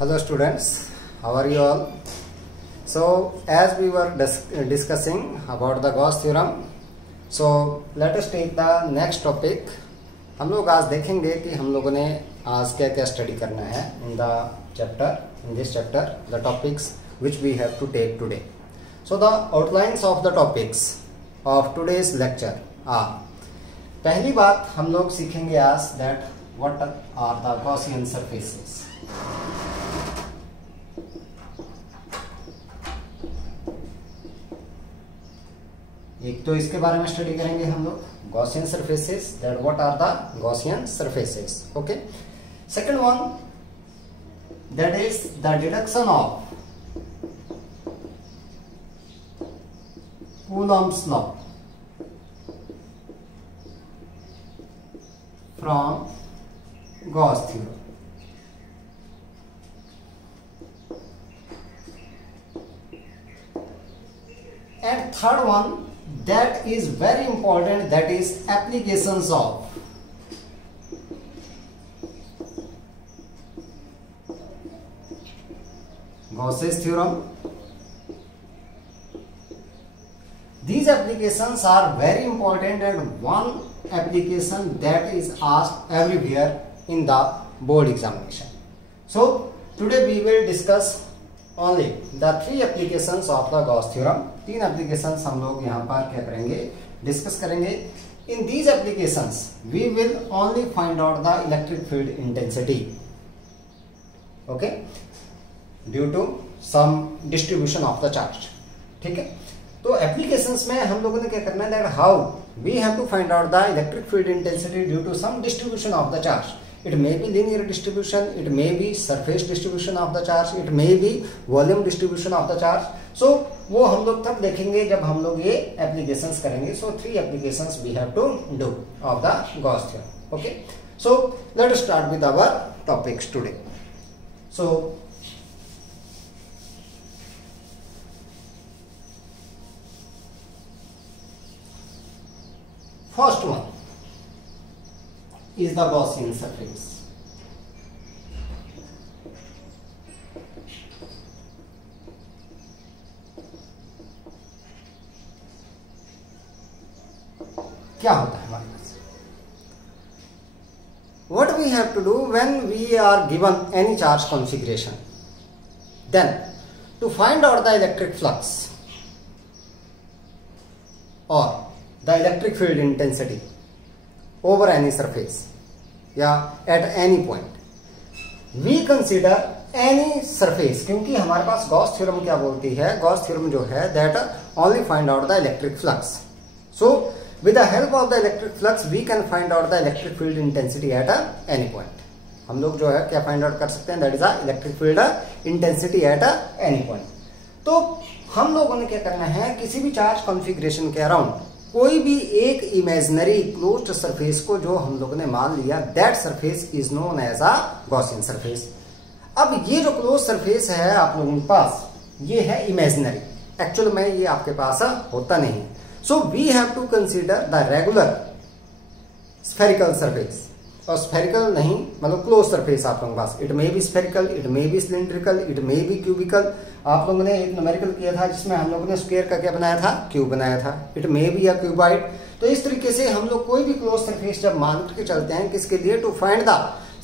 Hello students, how are you all? So as we were discussing about the Gauss theorem, so let us take the next topic. हम लोग आज देखेंगे कि हम लोगों ने आज क्या क्या स्टडी करना है in this chapter, the topics which we have to take today. So the outlines of the topics of today's lecture are, पहली बात हम लोग सीखेंगे आज that what are the Gaussian surfaces. एक तो इसके बारे में स्टडी करेंगे हम लोग Gaussian surfaces, that what are the Gaussian surfaces. Okay. Second one, that is the deduction of Coulomb's law from Gauss theorem. And third one, that is very important, that is applications of Gauss's theorem. These applications are very important, and one application that is asked everywhere in the board examination. So today we will discuss only the three applications of the Gauss theorem. तीन applications हम लोग यहाँ पर क्या करेंगे, discuss करेंगे. In these applications we will only find out the electric field intensity, okay, due to some distribution of the charge. ठीक है. तो applications में हम लोगों ने क्या करना है, that how we have to find out the electric field intensity due to some distribution of the charge. It may be linear distribution, it may be surface distribution of the charge, it may be volume distribution of the charge. So वो हम लोग तब देखेंगे जब हम लोग ये applications करेंगे. So three applications we have to do of the Gauss theorem. Okay. So let us start with our topics today. So first one is the Gaussian surface. क्या होता है हमारे पास? What we have to do when we are given any charge configuration, then to find out the electric flux or the electric field intensity over any surface, या at any point, we consider any surface. क्योंकि हमारे पास Gauss theorem क्या बोलती है, Gauss theorem जो है that only find out the electric flux. So with the help of the electric flux we can find out the electric field intensity at any point. हम लोग जो है क्या find out कर सकते हैं, that is the electric field intensity at any point. तो हम लोगों ने क्या करना है, किसी भी चार्ज कॉन्फ़िगरेशन के अराउंड कोई भी एक इमेजिनरी क्लोज्ड सरफेस को जो हम लोगों ने मान लिया, that surface is known as a Gaussian surface. अब ये जो क्लोज सरफेस है आप लोगों के पास, ये है इमेजिनरी, एक्चुअल में ये आपके पास होता नहीं. So we have to consider the regular spherical surface, और स्फेरिकल नहीं मतलब क्लोज सरफेस आप लोगों के पास. It may be spherical, it may be cylindrical, it may be cubical. आप लोगों ने एक न्यूमेरिकल किया था जिसमें हम लोगों ने स्क्वायर का क्या बनाया था, क्यूब बनाया था. इट मे बी या क्यूबाइड. तो इस तरीके से हम लोग कोई भी क्लोज सरफेस जब मान के चलते हैं, किसके लिए, to find the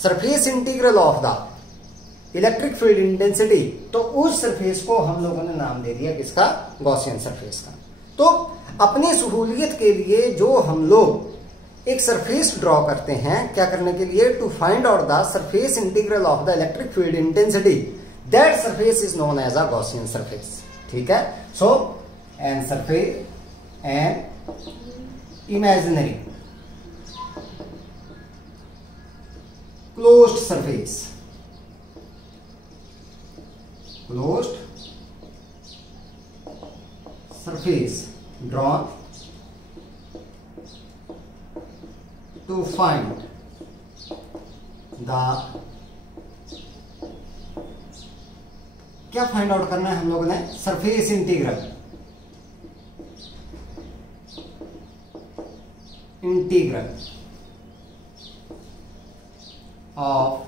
surface integral of the electric field intensity, तो उस सरफेस को हम लोगों ने नाम दे दिया किसका, गॉसियन सरफेस का. तो अपनी सहूलियत के लिए जो हम लोग एक सरफेस ड्रॉ करते हैं, क्या करने के लिए, to find out the surface integral of the electric field intensity, that surface is known as a Gaussian surface. ठीक है. So an surface an imaginary closed surface, closed surface drawn to find the, क्या find out करना है हम लोगों ने, surface integral integral of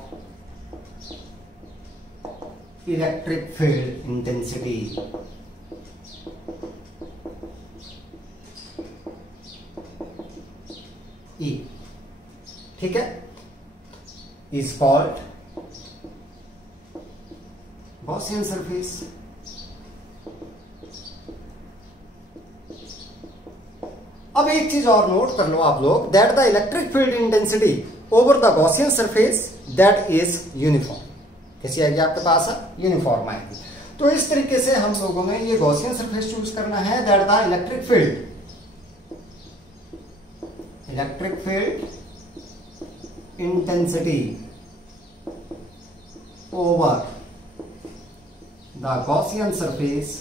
electric field intensity E, ठीक है, इज कॉल्ड गॉसियन सरफेस। अब एक चीज और नोट कर लो आप लोग, that the electric field intensity over the Gaussian surface that is uniform. कैसी आएगी आपके पास? यूनिफॉर्म आएगी। तो इस तरीके से हम लोगों ने ये गॉसियन सरफेस चूज करना है, that the electric field intensity over the Gaussian surface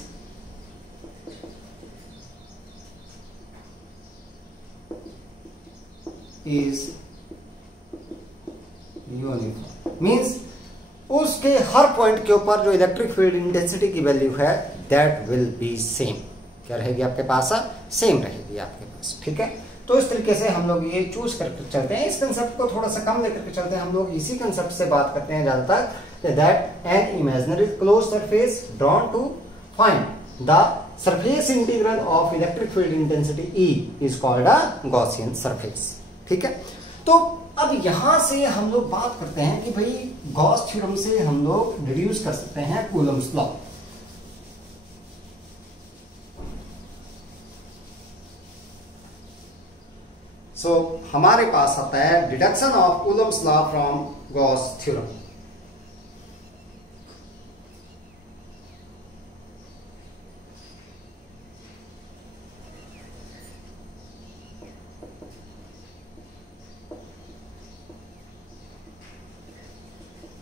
is uniform। Means उसके हर पॉइंट के ऊपर जो इलेक्ट्रिक फील्ड इंटेंसिटी की वैल्यू है दैट विल बी सेम। क्या रहेगी आपके पास? सेम रहेगी आपके पास, ठीक है। तो इस तरीके से हम लोग ये चूज करके चलते हैं। इस कंसेप्ट को थोड़ा सा कम लेकर के चलते हैं हम लोग। इसी कंसेप्ट से बात करते हैं ज्यादातर, that an imaginary close surface drawn to find the surface integral of electric field intensity E is called a Gaussian surface, ठीक है। तो अब यहां से हम लोग बात करते हैं कि भाई गॉस थ्योरम से हम लोग डिड्यूस कर सकते हैं कूलम्स लॉ। सो हमारे पास आता है deduction of Coulomb's law from Gauss theorem.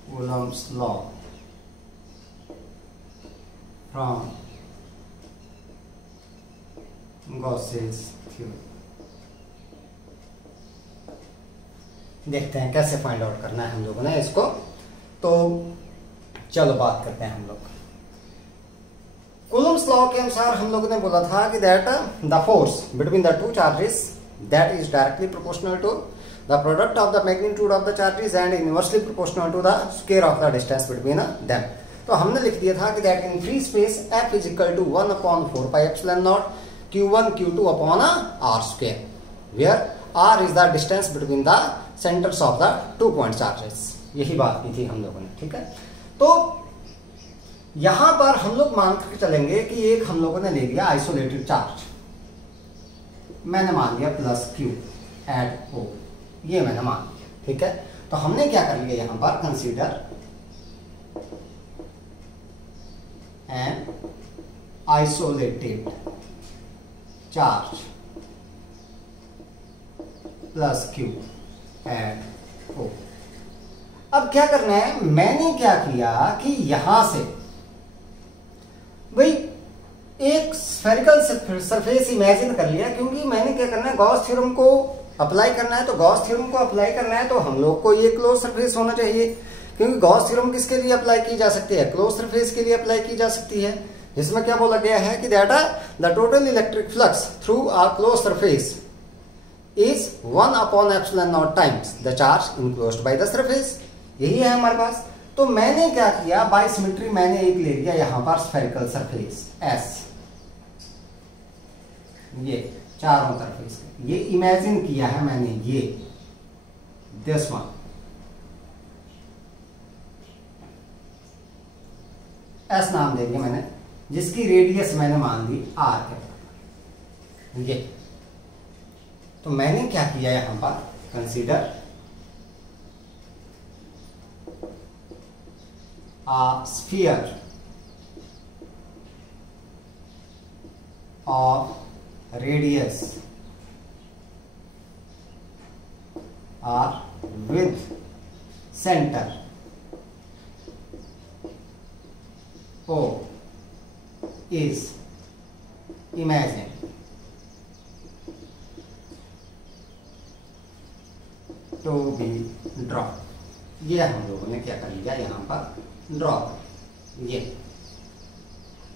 Coulomb's law from Gauss's theorem. देखते हैं कैसे फाइंड आउट करना है हम लोगों ने इसको। तो चलो बात करते हैं हम लोग। कूलम्स लॉ के अनुसार हम लोगों ने बोला था कि that the force between the two charges that is directly proportional to the product of the magnitude of the charges and inversely proportional to the square of the distance between them. तो हमने लिख दिया था कि that in free space F is equal to 1/4 pi epsilon naught Q1 Q2 upon R square, where R is the distance between the centres of the 2 point charges. यही बात की थी हम लोगों ने, ठीक है। तो यहां पर हम लोग मान कर चलेंगे कि एक हम लोगों ने ले लिया आइसोलेटेड चार्ज, मैंने मान लिया +Q एट O, ये मैंने मान लिया, ठीक है। तो हमने क्या कर लिया यहां पर, consider an isolated charge +Q at O। अब क्या करना है, मैंने क्या किया कि यहां से भाई एक स्फेरिकल सरफेस इमेजिन कर लिया, क्योंकि मैंने क्या करना है, गॉस थ्योरम को अप्लाई करना है। तो गॉस थ्योरम को अप्लाई करना है तो हम लोग को ये क्लोज सरफेस होना चाहिए, क्योंकि गॉस थ्योरम किसके लिए अप्लाई की जा सकती है, क्लोज सरफेस के लिए अप्लाई की जा सकती है, जिसमें क्या बोला गया है कि that the total electric flux through a close surface is 1/ε0 times the charge enclosed by the surface। यही है हमारे पास। तो मैंने क्या किया, बाय सिमेट्री मैंने एक ले लिया यहां पर स्फेरिकल सरफेस S, ये चारों सरफेस ये इमेजिन किया है मैंने, ये दिस वन S नाम देंगे मैंने, जिसकी रेडियस मैंने मान दी R के, ये। तो मैंने क्या किया यहां पर, consider a sphere of radius or with center O is imagined to be drawn। ये हम लोगों ने क्या कर लिया यहां पर ड्रॉ, ये।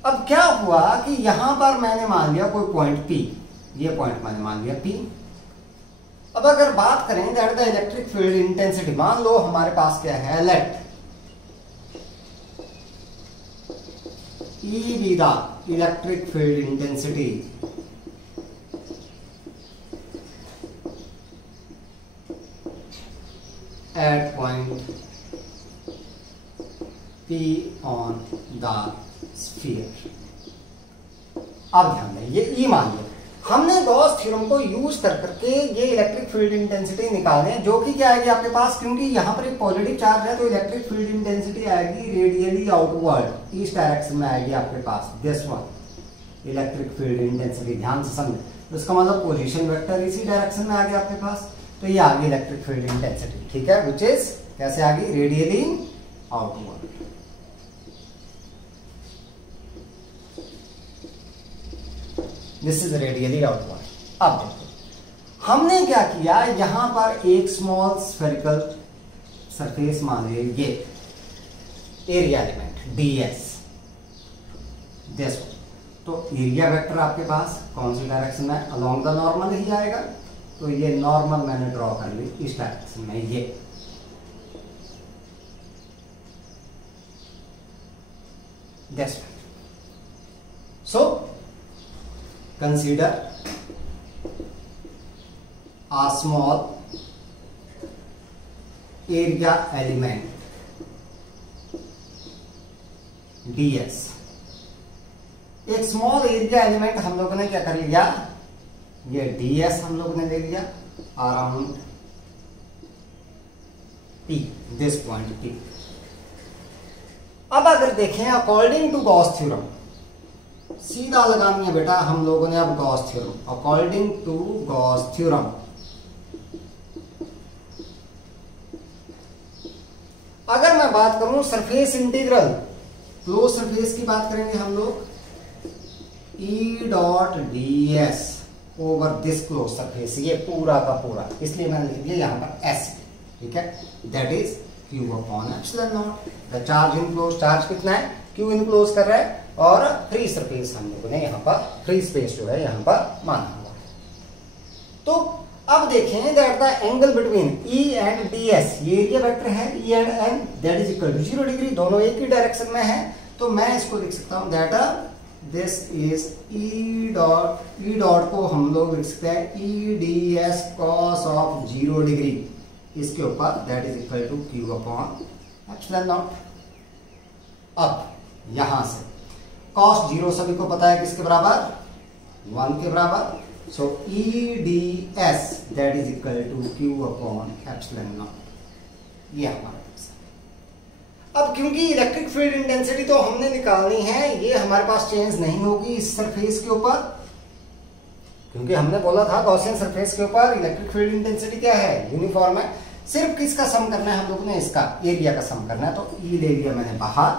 अब क्या हुआ कि यहां पर मैंने मान लिया कोई पॉइंट P, ये पॉइंट मैंने मान लिया P। अब अगर बात करें that the electric field intensity, मान लो हमारे पास क्या है, late E be the electric field intensity at point P on the sphere। अब ध्यान दें, ये E मान लिया हमने गॉस थ्योरम को यूज कर करके ये इलेक्ट्रिक फील्ड इंटेंसिटी निकालने हैं, जो कि क्या आएगी आपके पास, क्योंकि यहाँ पर एक पॉजिटिव चार्ज है तो इलेक्ट्रिक फील्ड इंटेंसिटी आएगी रेडियली आउटवर्ड, ईस्ट डायरेक्शन में आएगी आपके पास। This one electric field intensity, ध्यान से समझे, तो इसका मतलब पोजीशन वेक्टर इसी डायरेक्शन में आ गया आपके पास, तो ये आ गई इलेक्ट्रिक फील्ड इंटेंसिटी। ठीक है, विच इज कैसे आ गई, radially outward. This is radially outward. अब देखो हमने क्या किया, यहां पर एक स्मॉल स्फेरिकल सरफेस मान लीजिए, एरिया एलिमेंट ds, दिस, तो एरिया वेक्टर आपके पास कौन सी डायरेक्शन में, अलोंग द नॉर्मल ही आएगा, तो ये नॉर्मल मैंने ड्रॉ कर ली इस डायरेक्शन में, ये this. So consider a small area element ds। एक स्मॉल एरिया एलिमेंट हम लोगों ने क्या कर लिया, ये ds हम लोगों ने ले लिया around p, this point p। अब अगर देखें अकॉर्डिंग टू गॉस थ्योरम, सीधा लगानी है बेटा हम लोगों ने अब Gauss theorem, according to Gauss theorem अगर मैं बात करूं सरफेस इंटीग्रल, क्लोज सरफेस की बात करेंगे हम लोग, E dot ds over this close surface, ये पूरा का पूरा, इसलिए मैंने लिख दिया यहां पर S। ठीक है, that is Q upon epsilon not. The charge in close, charge कितना है, Q इन क्लोज कर रहा है, और फ्री सरफेस हम लोगों ने यहाँ पर, फ्री स्पेस जो है यहाँ पर माना हुआ है। तो अब देखें that the angle between E and ds, ये एरिया वेक्टर है E and n, that is equal to 0 degree, दोनों एक ही डायरेक्शन में है, तो मैं इसको लिख सकता हूं that this is E dot को हम लोग लिख सकते हैं E ds cos of 0 degree, इसके ऊपर that is equal to Q upon epsilon naught. अब यहां से cos 0 सभी को पता है किसके बराबर, 1 के बराबर, so E ds that is equal to Q upon epsilon naught, ये हमारा आंसर। अब क्योंकि इलेक्ट्रिक फील्ड इंटेंसिटी तो हमने निकालनी है, ये हमारे पास चेंज नहीं होगी इस सरफेस के ऊपर, क्योंकि हमने बोला था गॉसियन सरफेस के ऊपर इलेक्ट्रिक फील्ड इंटेंसिटी क्या है, यूनिफॉर्म है, सिर्फ किसका सम करना है हम लोगों ने, इसका एरिया का सम करना है, तो E ले लिया मैंने बाहर,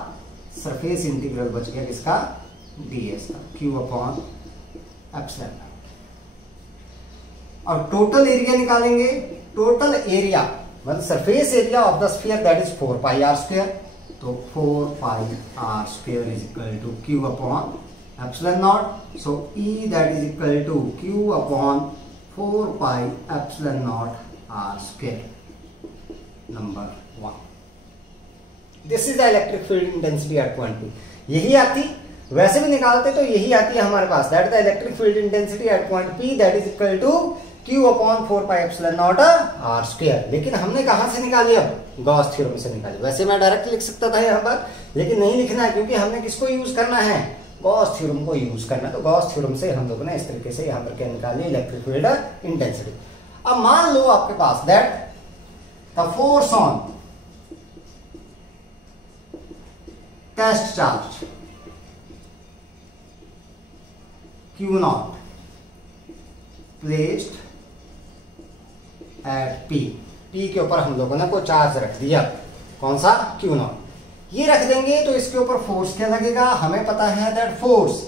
सरफेस इंटीग्रल बच गया किसका, ds का, Q अपॉन एप्सिलॉन। और टोटल एरिया निकालेंगे, टोटल एरिया मतलब surface area of the sphere that is 4 pi r square, तो 4 pi r square is equal to Q upon epsilon not, so E that is equal to Q upon 4 pi epsilon naught r square, number 1। This is the electric field intensity at point P। यही आती, वैसे भी निकालते तो यही आती है हमारे पास, that the electric field intensity at point P that is equal to Q upon 4 pi epsilon naught r square. लेकिन हमने कहां से निकाली, अब गॉस थ्योरम से निकाली। वैसे मैं डायरेक्ट लिख सकता था यहाँ पर, लेकिन नहीं लिखना है, क्योंकि हमने किसको यूज करना है, गॉस थ्योरम को यूज करना है। तो गॉस थ्योरम से हम लोगों ने इस तरीके से यहाँ पर क्या निकाली, इलेक्ट्रिक फील्ड इंटेंसिटी। अब मान लो आपके पास that the force on test charge Q naught placed at P, P के ऊपर हम लोगों ने को चार्ज रख दिया, कौन सा, Q नॉट, ये रख देंगे तो इसके ऊपर फोर्स क्या लगेगा, हमें पता है that force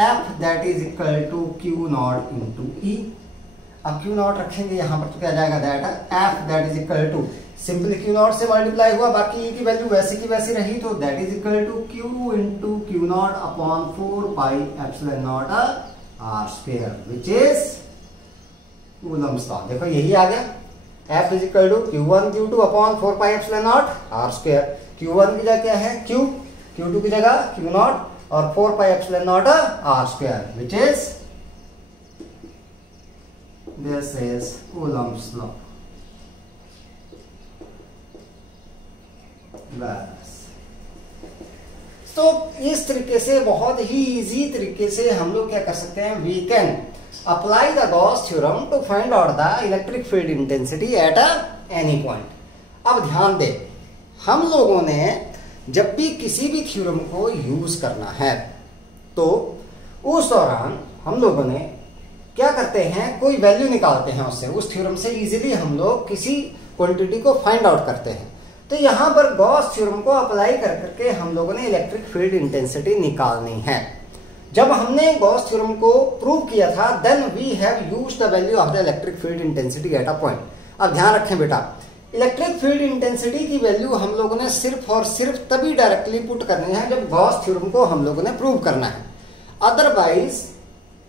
F that is equal to Q naught into E। अब Q नॉट रखेंगे यहां पर तो क्या जाएगा, that F that is equal to, simply Q naught से मल्टीप्लाई हुआ, बाकी E की वैल्यू वैसी की वैसी रही, तो that is equal to Q into Q naught upon 4 pi epsilon naught r square, which is Coulomb's law. देखो यही आ गया, F is equal to Q1 Q2 upon 4 pi epsilon naught r square. Q1 की जगह क्या है Q, Q2 की जगह Q नॉट, और 4 pi epsilon not R square which is this is Coulomb's law. बस तो इस तरीके से बहुत ही इजी तरीके से हम लोग क्या कर सकते हैं, we can apply the Gauss theorem to find out the electric field intensity at any point. अब ध्यान दें, हम लोगों ने जब भी किसी भी थ्योरम को यूज करना है तो उस दौरान हम लोगों ने क्या करते हैं, कोई वैल्यू निकालते हैं उससे, उस थ्योरम से इजीली हम लोग किसी क्वांटिटी को फाइंड आउट करते हैं। तो यहां पर गॉस थ्योरम को अप्लाई कर करके हम लोगों ने इलेक्ट्रिक फील्ड इंटेंसिटी निकालनी है। जब हमने गॉस थ्योरम को प्रूव किया था, then we have used the value of the electric field intensity at a point. अब ध्यान रखें बेटा, इलेक्ट्रिक फील्ड इंटेंसिटी की वैल्यू हम लोगों ने सिर्फ और सिर्फ तभी डायरेक्टली पुट करनी है जब गॉस थ्योरम को हम लोगों ने प्रूव करना है। अदरवाइज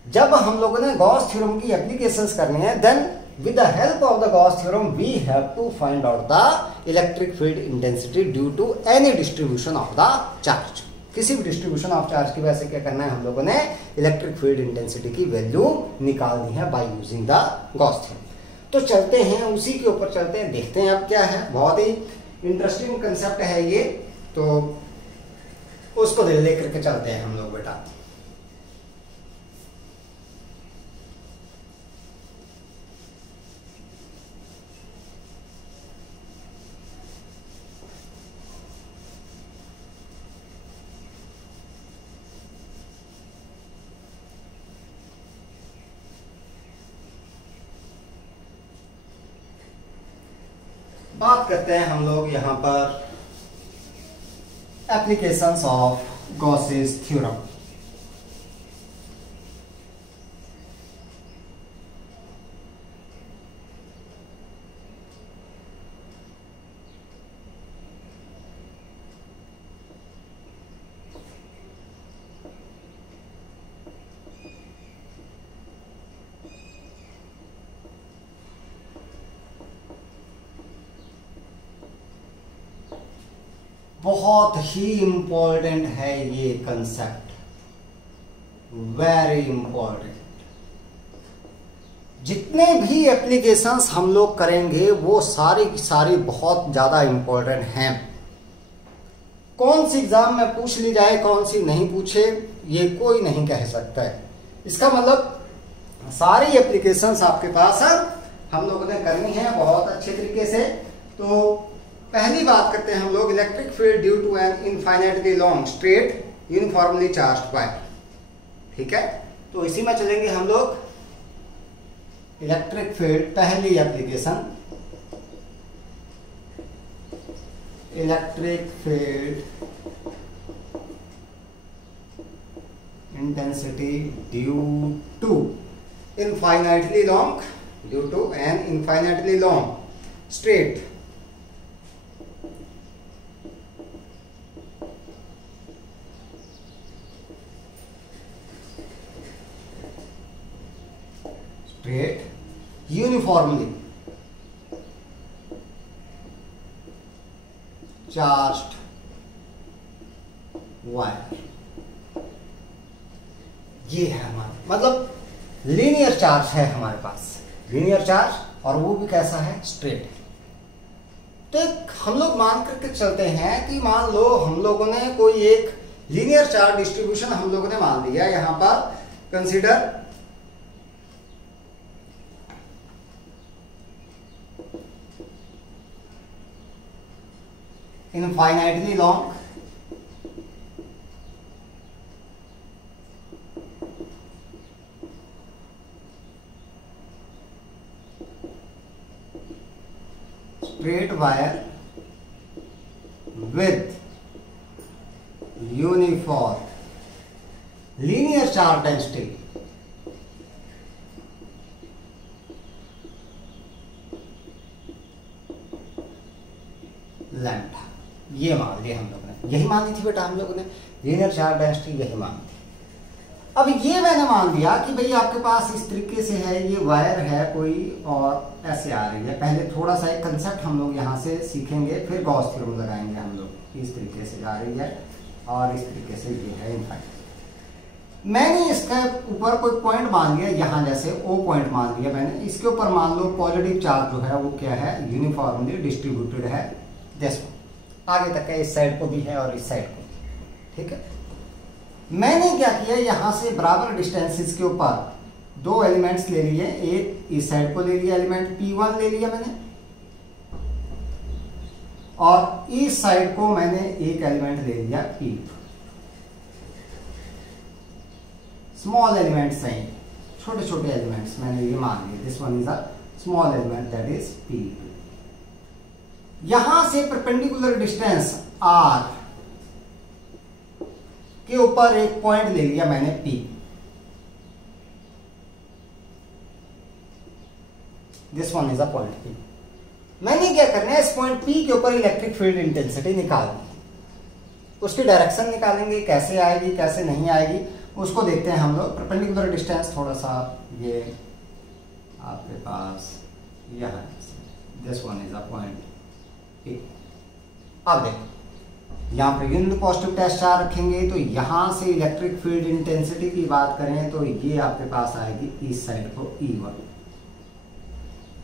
जब हम लोगों ने गॉस थ्योरम की एप्लीकेशंस करनी है, then with the help of the Gauss theorem we have to find out the electric field intensity due to any distribution of the charge। किसी भी डिस्ट्रीब्यूशन ऑफ चार्ज की वजह से क्या करना है, हम लोगों ने इलेक्ट्रिक फील्ड इंटेंसिटी की वैल्यू निकालनी है by using the Gauss theorem. तो चलते हैं उसी के ऊपर चलते हैं, देखते हैं अब क्या है। बहुत ही इंटरेस्टिंग कंसेप्ट है ये, तो उसको लेकर के चलते हैं हम लोग बेटा। बात करते हैं हम लोग यहां पर एप्लीकेशंस ऑफ गॉसेस थ्योरम। बहुत ही इंपॉर्टेंट है ये कंसेप्ट, वेरी इंपॉर्टेंट। जितने भी एप्लीकेशंस हम लोग करेंगे वो सारी की सारी बहुत ज्यादा इंपॉर्टेंट हैं। कौन सी एग्जाम में पूछ ली जाए, कौन सी नहीं पूछे, ये कोई नहीं कह सकता है। इसका मतलब सारी एप्लीकेशंस आपके पास हम लोगों ने करनी है बहुत अच्छे तरीके से। तो पहली बात करते हैं हम लोग, electric field due to an infinitely long straight uniformly charged wire. ठीक है, तो इसी में चलेंगे हम लोग। इलेक्ट्रिक फील्ड पहली application, electric field intensity due to infinitely long, due to an infinitely long straight uniformly charged wire। ये है हमारा मतलब लीनियर चार्ज है हमारे पास, लीनियर चार्ज, और वो भी कैसा है, स्ट्रेट। तो हम लोग मान करके चलते हैं कि मान लो हम लोगों ने कोई एक लीनियर चार्ज डिस्ट्रीब्यूशन हम लोगों ने मान लिया। यहां पर consider infinitely long straight wire with uniform linear charge density lambda. ये मान लिया हम लोगों ने, यही मान ली थी बेटा हम लोगों ने, लीनियर चार्ज डेंसिटी यही मान ली। अब ये मैंने मान लिया कि भाई आपके पास इस तरीके से है, ये वायर है कोई और ऐसे आ रही है। पहले थोड़ा सा एक कंसेप्ट हम लोग यहाँ से सीखेंगे, फिर गॉस थ्योरम लगाएंगे हम लोग। इस तरीके से जा रही है, और इस तरीके से ये है इनफाइनाइट। मैंने इसके ऊपर कोई पॉइंट मान लिया, यहां जैसे O पॉइंट मान लिया मैंने, इसके ऊपर मान लो पॉजिटिव चार्ज जो है वो क्या है, यूनिफॉर्मली डिस्ट्रीब्यूटेड है। दिस आगे तक है, इस साइड को भी है और इस साइड को, ठीक है। मैंने क्या किया, यहां से बराबर डिस्टेंसेस के ऊपर दो एलिमेंट्स ले लिए, एक इस साइड को ले लिया एलिमेंट P1 ले लिया मैंने, और इस साइड को मैंने एक एलिमेंट ले लिया P2। स्मॉल एलिमेंट्स हैं, छोटे छोटे एलिमेंट्स मैंने ये मान लिए, this one is a small element that is P2। यहां से परपेंडिकुलर डिस्टेंस R के ऊपर एक पॉइंट ले लिया मैंने P। This one is a point P। मैंने क्या करना है, इस पॉइंट P के ऊपर इलेक्ट्रिक फील्ड इंटेंसिटी निकालनी, उसकी डायरेक्शन निकालेंगे, कैसे आएगी कैसे नहीं आएगी उसको देखते हैं हम लोग। परपेंडिकुलर डिस्टेंस थोड़ा सा ये आपके पास यहाँ, this one is a point P। अब देखो यहाँ per unit positive test charge रखेंगे, तो यहां से इलेक्ट्रिक फील्ड इंटेंसिटी की बात करें तो ये आपके पास आएगी इस साइड को E1,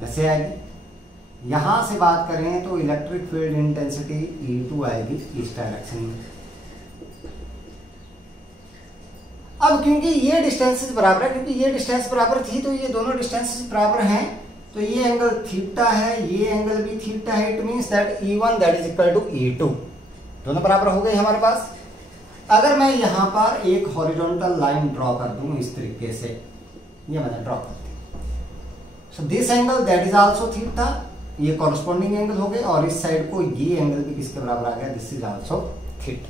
कैसे आएगी। यहां से बात करें तो इलेक्ट्रिक फील्ड इंटेंसिटी E2 आएगी इस डायरेक्शन में। अब क्योंकि ये डिस्टेंसेस बराबर है, क्योंकि ये डिस्टेंस बराबर थी तो ये दोनों डिस्टेंसेस बराबर हैं, तो ये एंगल थीटा है, ये एंगल भी थीटा है। It means that E1 that is equal to E2, दोनों बराबर हो गए हमारे पास। अगर मैं यहां पर एक हॉरिजॉन्टल लाइन ड्रॉ कर दूं इस तरीके से, ये मैंने ड्रॉ कर दी, so this angle that is also theta, ये कॉरस्पॉन्डिंग एंगल हो गए, और इस साइड को ये एंगल भी किसके बराबर आ गया, this is also theta,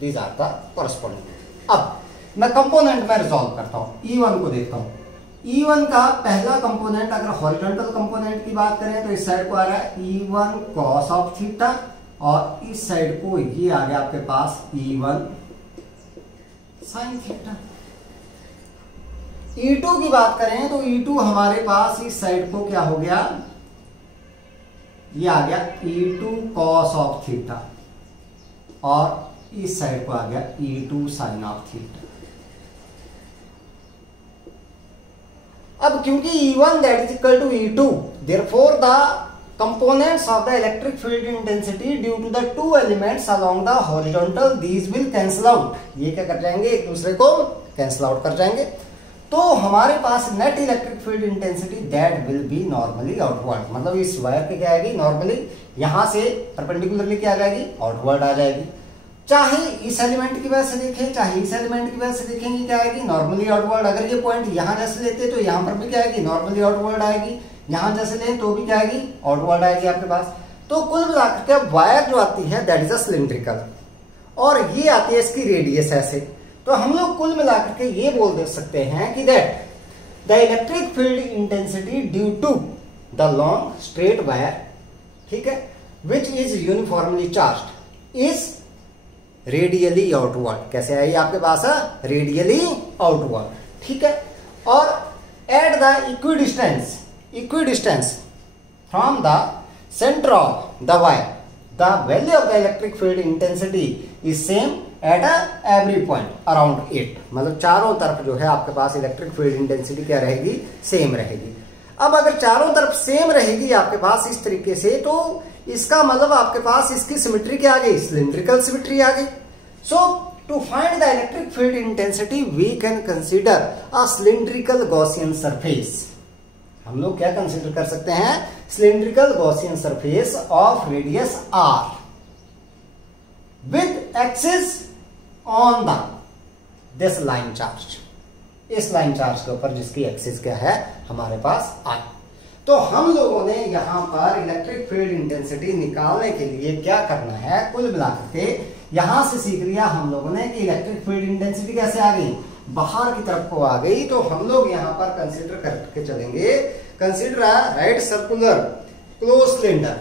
these are the corresponding. अब मैं कंपोनेंट में रिजॉल्व करता हूं, E1 को देखता हूं। E1 का पहला कंपोनेंट, अगर हॉरिजॉन्टल कंपोनेंट की बात करें तो इस साइड को आ रहा है E1 cos ऑफ थीटा, और इस साइड को ये आ गया आपके पास E1 sin थीटा। E2 की बात करें तो E2 हमारे पास इस साइड को क्या हो गया, ये आ गया E2 cos ऑफ थीटा, और इस साइड को आ गया E2 sin ऑफ थीटा। अब क्योंकि E1 that is equal to E2, therefore the components of the electric field intensity due to the two elements along the horizontal, these will cancel out। ये क्या कर जाएंगे, एक दूसरे को कैंसिल आउट कर जाएंगे। तो हमारे पास net electric field intensity that will be normally outward, मतलब इस वायर पे क्या आएगी, नॉर्मली यहां से परपेंडिकुलरली क्या आ जाएगी, आउटवर्ड आ जाएगी। चाहे इस एलिमेंट की वजह से देखें चाहे इस एलिमेंट की वजह से देखेंगे, क्या आएगी, नॉर्मली आउटवर्ड। अगर ये पॉइंट यहां जैसे लेते तो यहां पर भी क्या आएगी, नॉर्मली आउटवर्ड आएगी, यहां जैसे लें तो भी क्या आएगी, आउटवर्ड आएगी आपके पास। तो कुल मिलाकर के वायर जो आती है दैट इज अ सिलिंड्रिकल, और ये आती है इसकी रेडियस ऐसे। तो हम लोग कुल मिलाकर के ये बोल दे सकते हैं कि that the electric field intensity due to the long straight wire, ठीक है, which is uniformly charged, is radially outward. कैसे आई आपके पास, रेडियली आउटवर्ड, ठीक है। और at the equidistance from the centre of the wire, the value of the electric field intensity is same at every point around it. मतलब चारों तरफ जो है आपके पास इलेक्ट्रिक फील्ड इंटेंसिटी क्या रहेगी, सेम रहेगी। अब अगर चारों तरफ सेम रहेगी आपके पास इस तरीके से, तो इसका मतलब आपके पास इसकी सिमेट्री क्या आ गई, सिलिंड्रिकल सिमेट्री आ गई। So to find the electric field intensity we can consider a cylindrical Gaussian surface. हम लोग क्या कंसीडर कर सकते हैं, cylindrical Gaussian surface of radius r with axis on the this line charge, इस लाइन चार्ज के ऊपर जिसकी एक्सिस क्या है हमारे पास I। तो हम लोगों ने यहां पर इलेक्ट्रिक फील्ड इंटेंसिटी निकालने के लिए क्या करना है, कुल मिलाकर के यहां से सीख लिया हम लोगों ने कि इलेक्ट्रिक फील्ड इंटेंसिटी कैसे आ गई, बाहर की तरफ को आ गई। तो हम लोग यहां पर कंसीडर करके चलेंगे, consider right circular close cylinder.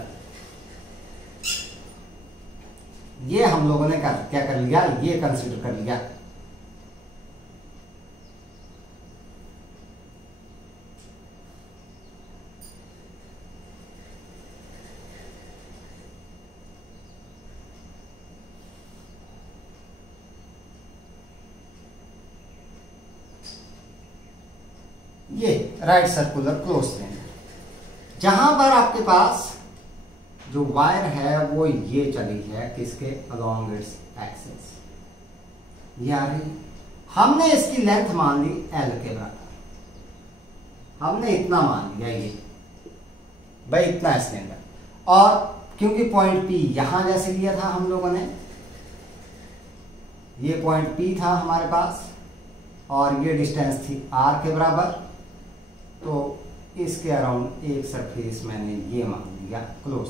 ये हम लोगों ने क्या कर लिया, ये कंसीडर कर लिया। Right circular close cylinder. जहां पर आपके पास जो वायर है वो ये चली है किसके अलोंग इट्स एक्सिस, ये आ रही। हमने इसकी लेंथ मान ली L के बराबर, हमने इतना मान लिया ये भाई, इतना है सिलेंडर। और क्योंकि पॉइंट P यहां जैसे लिया था हम लोगों ने, ये पॉइंट P था हमारे पास और ये डिस्टेंस थी R के बराबर, तो इसके अराउंड एक सरफेस मैंने ये मान लिया क्लोज।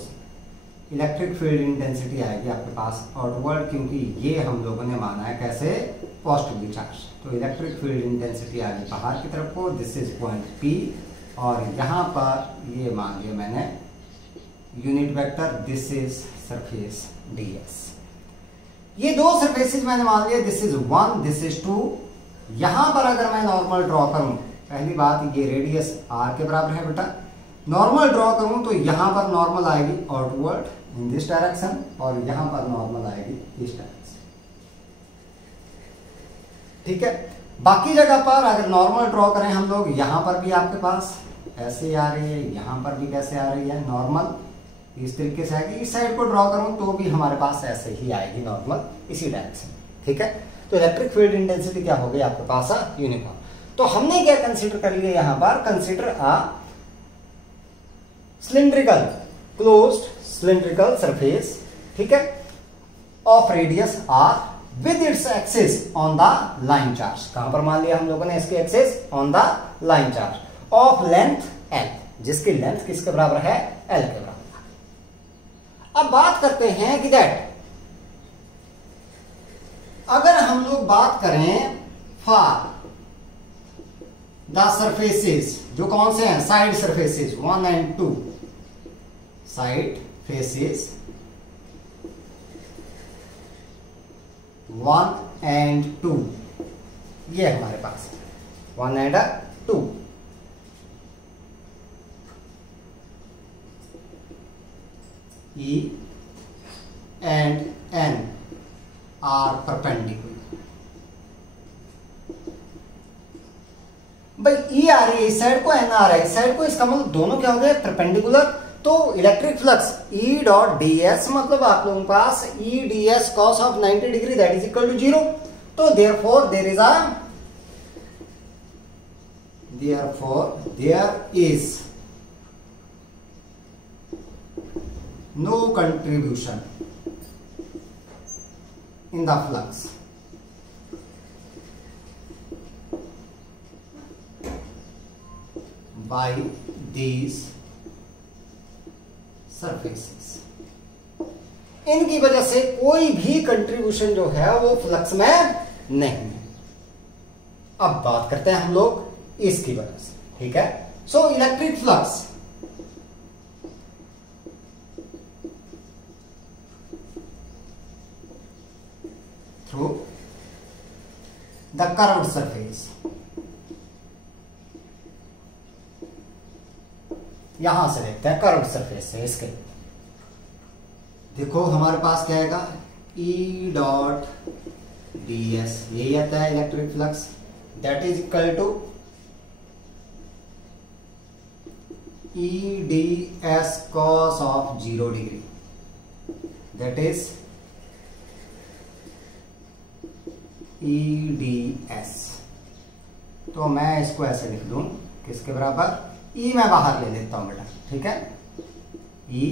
इलेक्ट्रिक फील्ड इंटेंसिटी आएगी आपके पास आउटवर्ड, क्योंकि ये हम लोगों ने माना है कैसे, पॉजिटिवली चार्ज। तो इलेक्ट्रिक फील्ड इंटेंसिटी आ गई बाहर की तरफ को, दिस इज पॉइंट P, और यहां पर ये मान लिया मैंने unit vector, this is surface ds। ये दो सरफेसेस मैंने मान लिया, दिस इज 1, दिस इज 2। यहां पर अगर मैं नॉर्मल ड्रॉ करूं, पहली बात ये रेडियस r के बराबर है बेटा, नॉर्मल ड्रॉ करूं तो यहां पर नॉर्मल आएगी आउटवर्ड इन दिस डायरेक्शन और यहां पर नॉर्मल आएगी इस डायरेक्शन, ठीक है। बाकी जगह पर अगर नॉर्मल ड्रॉ करें हम लोग, यहां पर भी आपके पास ऐसे आ रही है, यहां पर भी कैसे आ रही है, नॉर्मल इस तरीके से आएगी। इस साइड को ड्रॉ करूं तो भी हमारे पास ऐसे ही आएगी नॉर्मल इसी डायरेक्शन, ठीक है। तो इलेक्ट्रिक फील्ड इंटेंसिटी क्या हो गई आपके पास, यूनिफॉर्म। तो हमने क्या कंसीडर कर लिया यहां पर, consider a cylindrical closed cylindrical surface, ठीक है, of radius r with its axis on the line charge. कहां पर मान लिया हम लोगों ने इसकी axis, on the line charge, of length L, जिसकी लेंथ किसके बराबर है, L के बराबर। अब बात करते हैं कि दैट अगर हम लोग बात करें फॉर द सरफेसेस, जो कौन से हैं, side surfaces 1 and 2, side faces 1 and 2, ये हमारे पास 1 and 2। E and N are perpendicular। भाई E आ रही है इस साइड को, N आ रहा है इस साइड को, इसका मतलब दोनों क्या हो गए, परपेंडिकुलर। तो electric flux E dot ds मतलब आप लोगों के पास E ds cos of 90 degree that is equal to 0। तो therefore there is no contribution in the flux by these surfaces। इनकी वजह से कोई भी कंट्रीब्यूशन जो है वो फ्लक्स में नहीं है। अब बात करते हैं हम लोग इसकी वजह से, ठीक है। So electric flux through the curved surface, यहां से देखते हैं कर्व्ड सरफेस से, इसके देखो हमारे पास क्या आएगा, E डॉट ds, यही आता है electric flux, that is equal to E ds cos of 0 degree, that is E ds। तो मैं इसको ऐसे लिख दूं, किसके बराबर, E मैं बाहर ले लेता हूं बेटा, ठीक है, E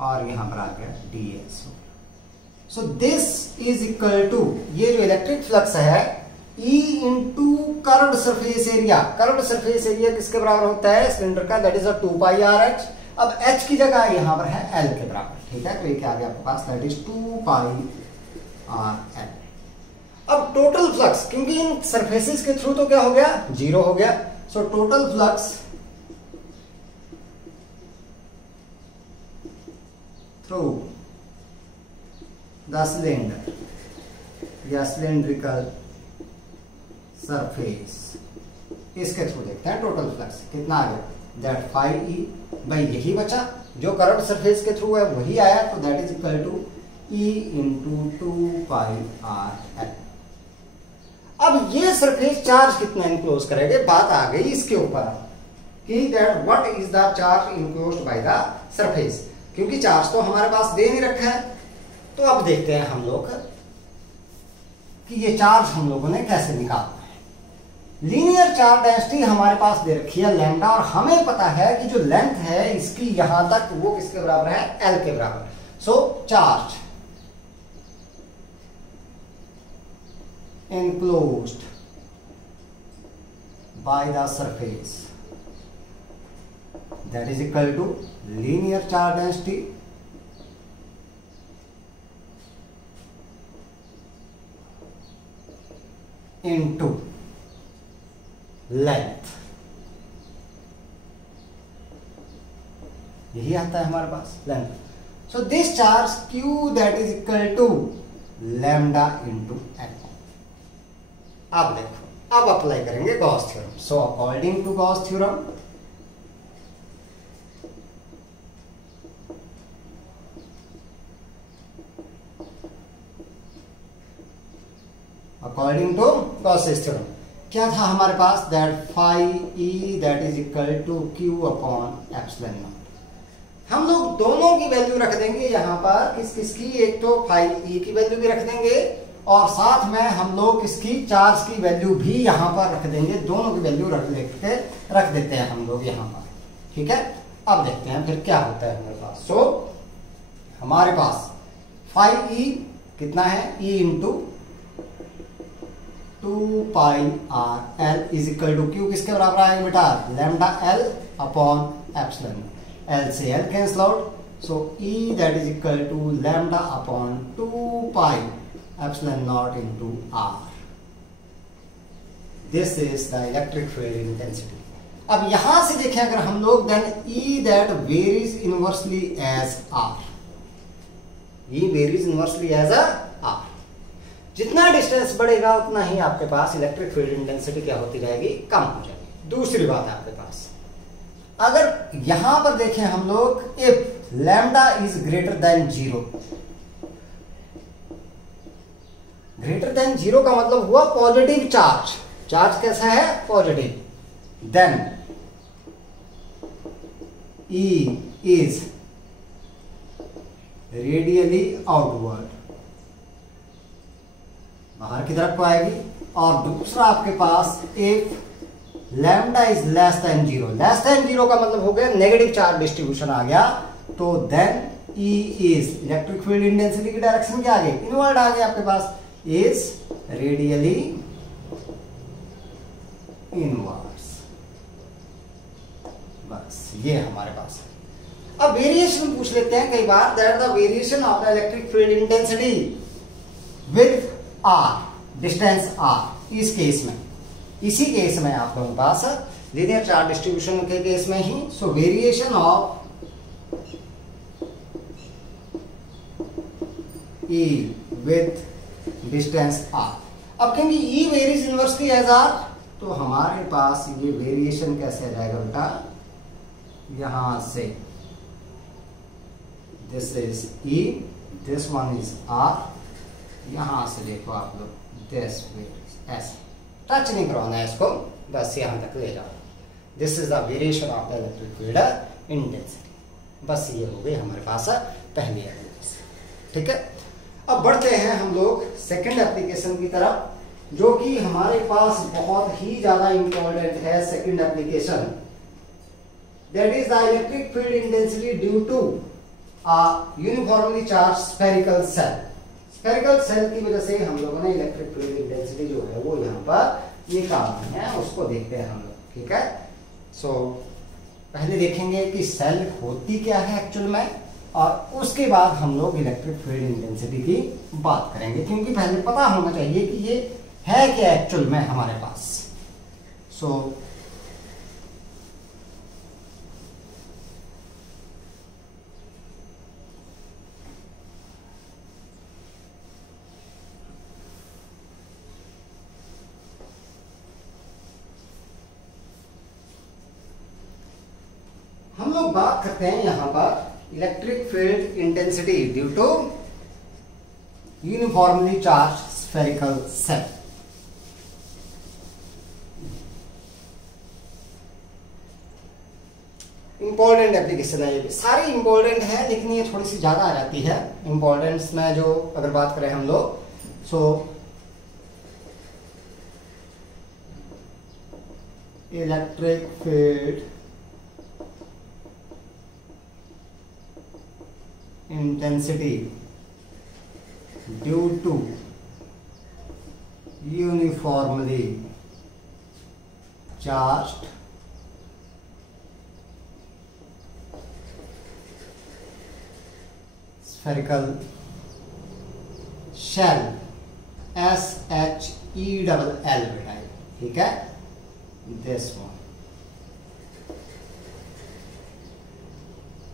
और यहां पर आ गया ds। So this is equal to, ये जो इलेक्ट्रिक फ्लक्स है E into curved surface area. Curved surface area किसके बराबर होता है, सिलेंडर का, that is 2 pi r h। अब h की जगह यहां पर है L के बराबर, ठीक है। तो ये क्या आ गया आपके पास, that is 2 pi r l। अब टोटल फ्लक्स, क्योंकि इन सरफेसेस के थ्रू तो क्या हो गया, 0 हो गया। So total flux through the cylinder या सिलेंड्रिकल सरफेस, इसके थ्रू देखते हैं टोटल फ्लक्स कितना आ गया, दैट 5e। भाई यही बचा, जो कर्व्ड सरफेस के थ्रू है वही आया, तो that is equal to E into 2 pi r l। अब ये सरफेस चार्ज कितना इनक्लोज करेगा, बात आ गई इसके ऊपर। कि that what is the charge enclosed by the surface, क्योंकि चार्ज तो हमारे पास दे नहीं रखा है। तो अब देखते हैं हम लोग कि ये चार्ज हम लोगों ने कैसे निकालना है। लीनियर चार्ज डेंसिटी हमारे पास दे रखी है लैम्डा, और हमें पता है कि जो लेंथ है इसकी यहां तक वो किसके बराबर है, एल के बराबर। सो charge enclosed by the surface, that is equal to linear charge density into length। यही आता है हमारे पास length. So this charge Q that is equal to lambda into L। अब देखो, अब अप्लाई करेंगे Gauss theorem. So according to Gauss theorem, according to Gauss's theorem क्या था हमारे पास, that phi E that is equal to Q upon epsilon naught. हम लोग दोनों की वैल्यू रख देंगे यहां पर, किस किस की, एक तो फाई ई की वैल्यू भी रख देंगे और साथ में हम लोग इसकी चार्ज की वैल्यू भी यहां पर रख देंगे। दोनों की वैल्यू रख देते हैं हम लोग यहां पर, ठीक है। अब देखते हैं फिर क्या होता है हमारे पास। सो हमारे पास फाई ई कितना है, E into 2 pi R L is equal to Q किसके बराबर आएगा बेटा, lambda L upon epsilon. L से L cancel out, so E that is equal to lambda upon 2 pi epsilon naught into r। This is the electric field intensity। अब यहां से देखें अगर हम लोग, then E that varies inversely as r, E varies inversely as a r। जितना distance बढ़ेगा उतना ही आपके पास इलेक्ट्रिक फील्ड इंटेंसिटी क्या होती रहेगी, कम हो जाएगी। दूसरी बात है आपके पास, अगर यहां पर देखें हम लोग, if lambda is greater than 0, greater than 0 का मतलब हुआ पॉजिटिव चार्ज। चार्ज कैसा है, positive. Then E is radially outward, बाहर की तरफ को आएगी। और दूसरा आपके पास, if lambda is less than 0, less than 0 का मतलब हो गया नेगेटिव चार्ज डिस्ट्रीब्यूशन आ गया, तो then E is electric field intensity की डायरेक्शन क्या आ गई, इनवर्ड आ गया आपके पास, is radially inwards। बस ये हमारे पास है। अब वेरिएशन पूछ लेते हैं कई बार, that the variation of the electric field intensity with r, distance r। इस केस में, इसी केस में आप लोगों के पास लीनियर चार्ज डिस्ट्रीब्यूशन के केस में ही, so variation of E with distance r। अब कहेंगे E varies inversely as r, तो हमारे पास ये वेरिएशन कैसे आ जाएगा बेटा, यहां से this is E, this one is r, यहां से देखो आप लोग, दिस ऐसे टच नहीं करवाना है इसको, बस यहां तक ले जाओ। This is the variation of the electric field intensity. बस ये हो गई हमारे पास पहली एप्लीकेशन, ठीक है। अब बढ़ते हैं हम लोग सेकंड एप्लीकेशन की तरफ, जो कि हमारे पास बहुत ही ज्यादा इंपॉर्टेंट है। Second application, that is the electric field intensity due to a uniformly charge spherical shell. Spherical shell की वजह से हम लोगों ने इलेक्ट्रिक फील्ड इंटेंसिटी जो है वो यहाँ पर निकालनी है, उसको देखते हैं हम लोग, ठीक है। सो पहले देखेंगे कि सेल होती क्या है एक्चुअल में, और उसके बाद हम लोग इलेक्ट्रिक फील्ड इंटेंसिटी की बात करेंगे, क्योंकि पहले पता होना चाहिए कि ये है क्या एक्चुअल में हमारे पास। सो हम लोग बात करते हैं यहां पर electric field intensity due to uniformly charge spherical shell. Important application है, ये भी सारी इंपॉर्टेंट है लेकिन ये थोड़ी सी ज्यादा आ जाती है इंपॉर्टेंस में। जो अगर बात करें हम लोग, so electric field intensity due to uniformly charged spherical shell, SHELL बेटा, ठीक है, दिस वन।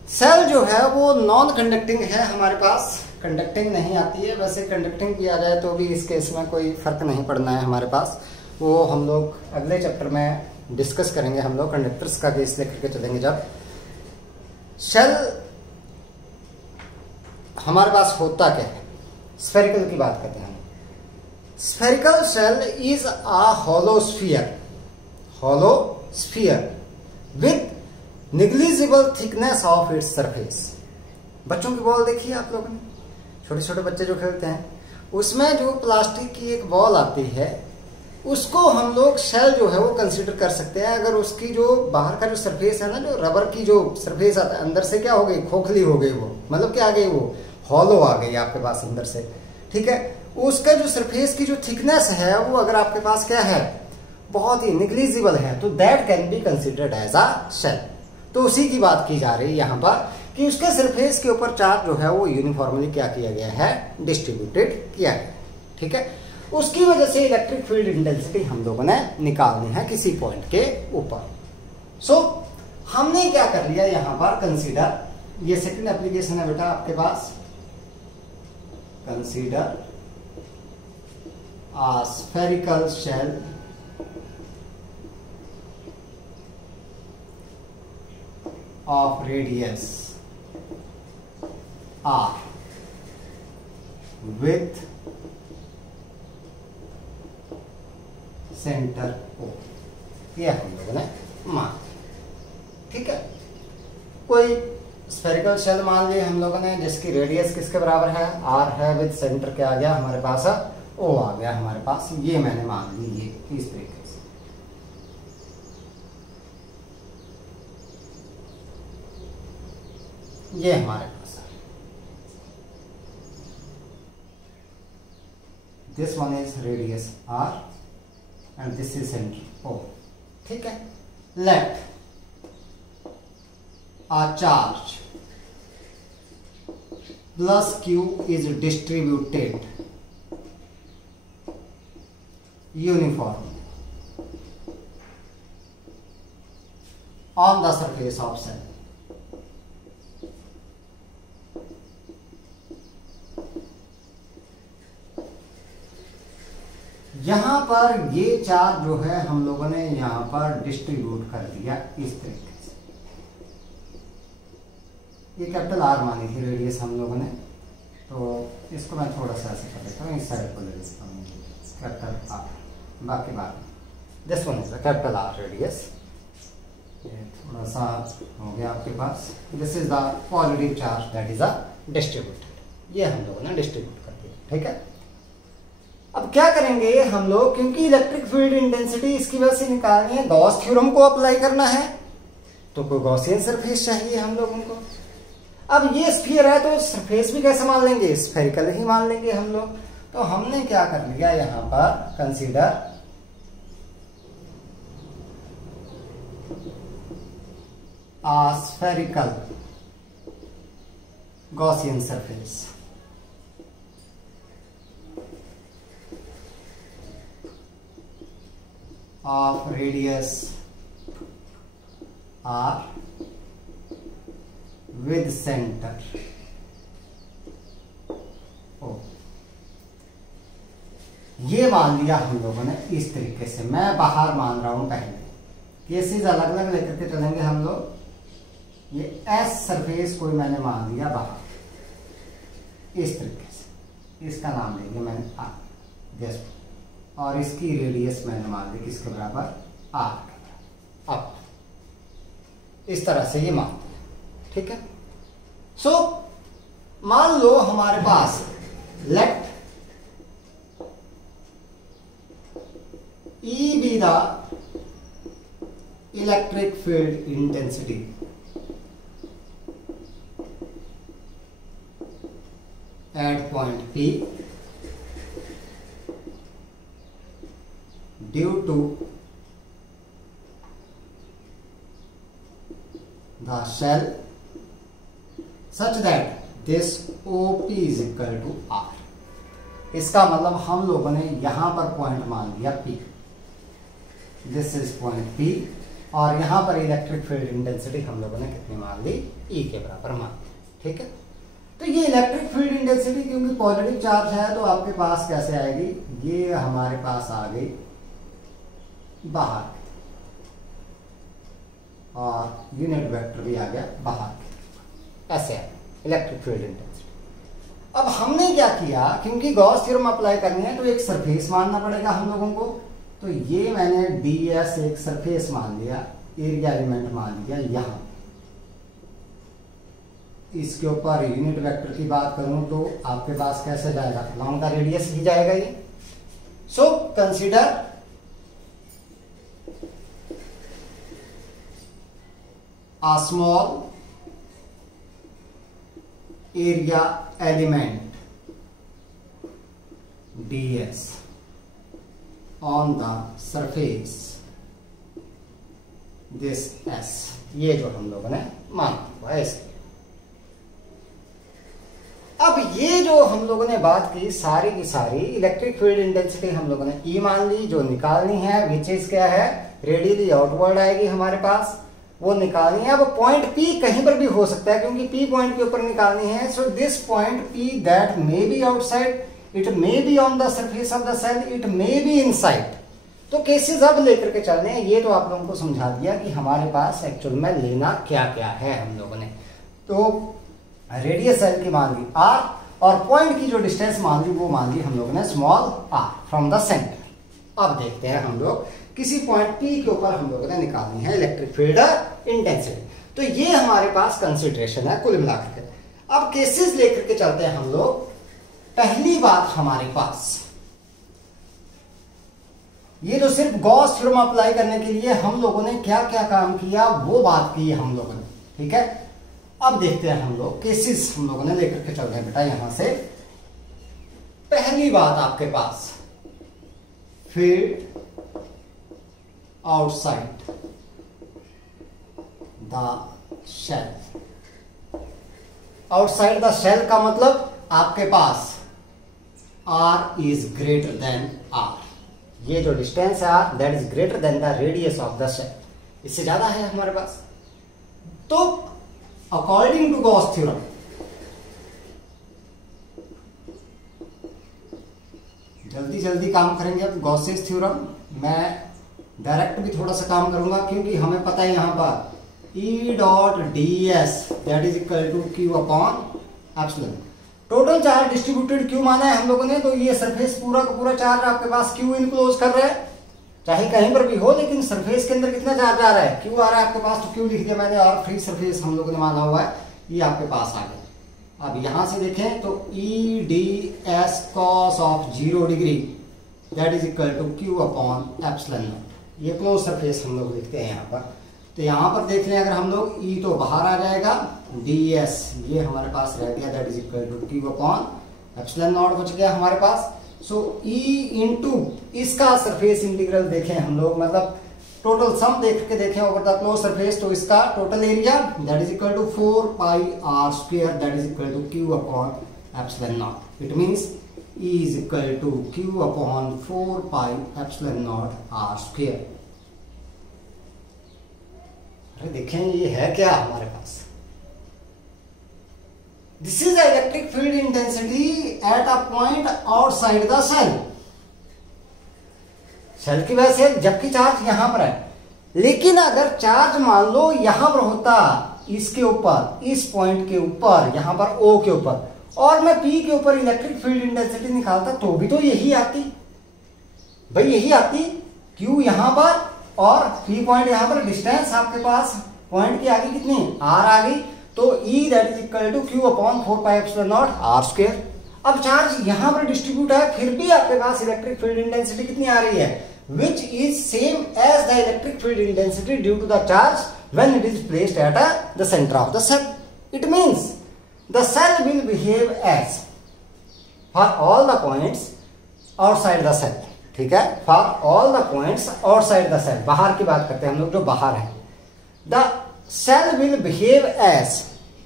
सेल जो है वो नॉन कंडक्टिंग है हमारे पास, कंडक्टिंग नहीं आती है। वैसे कंडक्टिंग भी आ जाए तो भी इस केस में कोई फर्क नहीं पड़ना है हमारे पास, वो हम लोग अगले चैप्टर में डिस्कस करेंगे। हम लोग कंडक्टर्स का केस लेकर के चलेंगे। जब शेल हमारे पास होता क्या है, स्फेरिकल की बात करते हैं हम। Spherical shell is a hollow sphere with negligible thickness of its surface। बच्चों की बॉल देखी है आप लोगों ने, छोटे छोटे बच्चे जो खेलते हैं, उसमें जो प्लास्टिक की एक बॉल आती है उसको हम लोग शेल जो है वो कंसीडर कर सकते हैं। अगर उसकी जो बाहर का जो सरफेस है ना, जो रबर की जो सरफेस आता है, अंदर से क्या हो गई, खोखली हो गई, वो मतलब क्या आ गई, वो हॉलो आ गई आपके पास अंदर से, ठीक है। उसका जो सरफेस की जो थिकनेस है वो अगर आपके पास क्या है, बहुत ही निग्लिजिबल है, तो that can be considered as a shell. तो उसी की बात की जा रही है यहाँ पर कि उसके सरफेस के ऊपर चार्ज जो है वो यूनिफॉर्मली क्या किया गया है, डिस्ट्रीब्यूटेड किया गया, ठीक है। उसकी वजह से इलेक्ट्रिक फील्ड इंटेंसिटी हम लोगों ने निकालनी है किसी पॉइंट के ऊपर। सो हमने क्या कर लिया यहाँ पर, कंसीडर, ये सेकंड एप्लीकेशन है बेटा आपके पास, consider a spherical shell of radius r with center O। ये हम लोगों ने मान, ठीक है। कोई स्फेरिकल शेल मान लिए हम लोगों ने जिसकी रेडियस किसके बराबर है, r है, विद सेंटर क्या आ गया हमारे पास, O आ गया हमारे पास। ये मैंने मान ली, ये इस तरीके से। ये हमारे पास है, this one is radius r and this is centre O, ठीक है। Let a charge plus q is distributed uniformly on the surface of cell। यहां पर ये चार्ज जो है हम लोगों ने यहां पर डिस्ट्रीब्यूट कर दिया इस तरीके से। ये कैपिटल R मानी थी रेडियस हम लोगों ने, तो इसको मैं थोड़ा सा ऐसे कर देता हूँ, इस साइड को ले लेता हूँ, कैपिटल R। बाकी बात, this one is the capital R radius. ये थोड़ा सा हो गया आपके पास, this is the positive charge that is a distributed. ये हम लोगों ने डिस्ट्रीब्यूट कर दिया, ठीक है। अब क्या करेंगे हम लोग, क्योंकि इलेक्ट्रिक फील्ड इंटेंसिटी इसकी वजह से निकालनी है, गॉस थ्योरम को अप्लाई करना है, तो कोई गॉसियन सरफेस चाहिए हम लोगों को। अब ये स्फीयर है तो सरफेस भी कैसे मान लेंगे, स्फेरिकल ही मान लेंगे हम लोग। तो हमने क्या कर लिया यहां पर, consider a spherical Gaussian surface of radius r with center O। ये मान लिया हम लोगों ने इस तरीके से। मैं बाहर मान रहा हूं, पहले केसेस अलग अलग लेकर के चलेंगे हम लोग। ये एस सरफेस कोई मैंने मान लिया बाहर इस तरीके से, इसका नाम लेंगे मैंने आर, जस्ट, और इसकी रेडियस मैंने मान ली किसके बराबर, आर के बराबर। अब इस तरह से ये मानते हैं, ठीक है। सो मान लो हमारे पास late E be the electric field intensity at point P due to the shell such that this OP is equal to R। इसका मतलब हम लोगों ने यहां पर पॉइंट मान लिया P, this is point P, और यहां पर इलेक्ट्रिक फील्ड इंटेंसिटी हम लोगों ने कितनी मान ली, E के बराबर मान ली, ठीक है। तो ये इलेक्ट्रिक फील्ड इंटेंसिटी क्योंकि पॉजिटिव चार्ज है तो आपके पास कैसे आएगी, ये हमारे पास आ गई बाहर और यूनिट वेक्टर भी आ गया बाहर, ऐसे है इलेक्ट्रिक फील्ड इंटेंसिटी। अब हमने क्या किया, क्योंकि गॉस थ्योरम अप्लाई करनी है तो एक सरफेस मानना पड़ेगा हम लोगों को, तो ये मैंने ds एक सरफेस मान लिया, एरिया एलिमेंट मान लिया यहां। इसके ऊपर यूनिट वेक्टर की बात करूं तो आपके पास कैसे जाएगा, लॉन्ग का रेडियस ही जाएगा ये। So consider a small area element ds on the surface this s, ये जो हम लोगों ने माना हुआ है इसके। अब ये जो हम लोगों ने बात की सारी की सारी इलेक्ट्रिक फील्ड इंटेंसिटी हम लोगों ने E मान ली, जो निकालनी है विच इज क्या है, रेडियली आउटवर्ड आएगी हमारे पास, वो निकालनी है। अब पॉइंट P कहीं पर भी हो सकता है क्योंकि P पॉइंट के ऊपर निकालनी है। So this point P that may be outside, it may be on the surface of the shell, it may be inside. तो केसेस अब लेकर के चलने हैं, ये तो आप लोगों को समझा दिया कि हमारे पास एक्चुअल में लेना क्या क्या है हम लोगों ने। तो रेडियस सेल की मान ली R और पॉइंट की जो डिस्टेंस मान ली वो मान ली हम लोगों ने small r from the centre. अब देखते हैं हम लोग किसी पॉइंट P के ऊपर हम लोगों ने निकालनी है इलेक्ट्रिक फील्ड इंटेंसिटी। तो ये हमारे पास कंसिडरेशन है कुल मिलाकर के। अब केसेस लेकर के चलते हैं हम लोग। पहली बात हमारे पास ये जो सिर्फ गॉस थ्योरम अप्लाई करने के लिए हम लोगों ने क्या क्या काम किया वो बात की है हम लोगों ने, ठीक है। अब देखते हैं हम लोग केसेस हम लोगों ने लेकर के चल रहे हैं बेटा। यहां से पहली बात आपके पास field outside the shell. Outside the shell का मतलब आपके पास r is greater than r, ये जो डिस्टेंस है r that is greater than the radius of the shell, इससे ज्यादा है हमारे पास। तो अकॉर्डिंग टू गॉस थ्योरम जल्दी जल्दी काम करेंगे। अब गॉसेस थ्योरम मैं डायरेक्ट भी थोड़ा सा काम करूंगा क्योंकि हमें पता है यहां पर E dot ds that is equal to Q upon epsilon. Total charge distributed Q माना है हम लोगों ने, तो ये सरफेस पूरा का पूरा चार्ज आपके पास Q इनक्लोज कर रहा है, चाहे कहीं पर भी हो, लेकिन सरफेस के अंदर कितना चार्ज आ रहा है, Q आ रहा है आपके पास, तो Q लिख दिया मैंने, और फ्री सरफेस हम लोगों ने माना हुआ है, ये आपके पास आ गया। अब यहां से देखें तो E ds cos of 0 degree that is equal to Q upon epsilon naught, ये क्लोज सरफेस हम लोग लिखते हैं यहाँ पर। तो यहाँ पर देख लें अगर हम लोग E तो बाहर आ जाएगा, ds ये हमारे पास रह गया that is equal to Q upon epsilon naught बच गया हमारे पास। सो E इंटू इसका सरफेस इंटीग्रल देखें हम लोग, मतलब टोटल सम देख के देखें ओवर द क्लोज सरफेस, तो इसका total area that is equal to 4 pi r square that is equal to Q upon epsilon naught. It means E is equal to Q upon 4 pi epsilon naught r square। अरे देखें ये है क्या हमारे पास, this is electric field intensity at a point outside the shell. Shell की वजह से जबकि चार्ज यहां पर है, लेकिन अगर चार्ज मान लो यहां पर होता इसके ऊपर, इस पॉइंट के ऊपर, यहां पर O के ऊपर, और मैं P के ऊपर इलेक्ट्रिक फील्ड इंटेंसिटी निकालता तो भी तो यही आती भाई, यही आती। Q यहां पर और P पॉइंट यहां पर, डिस्टेंस आपके पास पॉइंट की आगे कितनी आर आ गई, तो E that is equal to Q upon 4 pi epsilon not R square. अब चार्ज यहां पर डिस्ट्रीब्यूट है, फिर भी आपके पास इलेक्ट्रिक फील्ड इंटेंसिटी कितनी आ रही है, which is same as the electric field intensity due to the charge when it is placed at the centre of the shell. It means the shell will behave as for all the points outside the shell. ठीक है, for all the points outside the shell, बाहर की बात करते हैं हम लोग जो बाहर है, the shell will behave as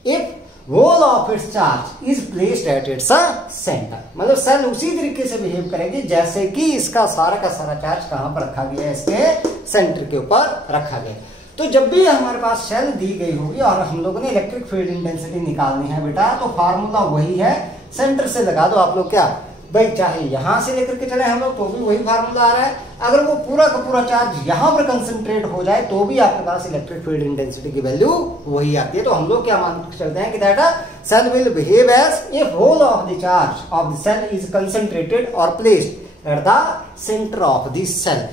if whole of its charge is placed at its center। मतलब सेल उसी तरीके से बिहेव करेगी जैसे कि इसका सारा का सारा चार्ज कहां पर रखा गया है, इसके सेंटर के ऊपर रखा गया। तो जब भी हमारे पास सेल दी गई होगी और हम लोगों ने इलेक्ट्रिक फील्ड इंटेंसिटी निकालनी है बेटा, तो फार्मूला वही है, सेंटर से लगा दो आप लोग। क्या भाई, चाहे यहां से लेकर के चले हम लोग तो भी वही फार्मूला आ रहा है, अगर वो पूरा का पूरा चार्ज यहां पर कंसंट्रेट हो जाए तो भी आपके पास इलेक्ट्रिक फील्ड इंटेंसिटी की वैल्यू वही आती है। तो हम लोग क्या मान के चलते हैं कि that shell will behave as if whole of the charge of the shell is concentrated और placed at the centre of the shell.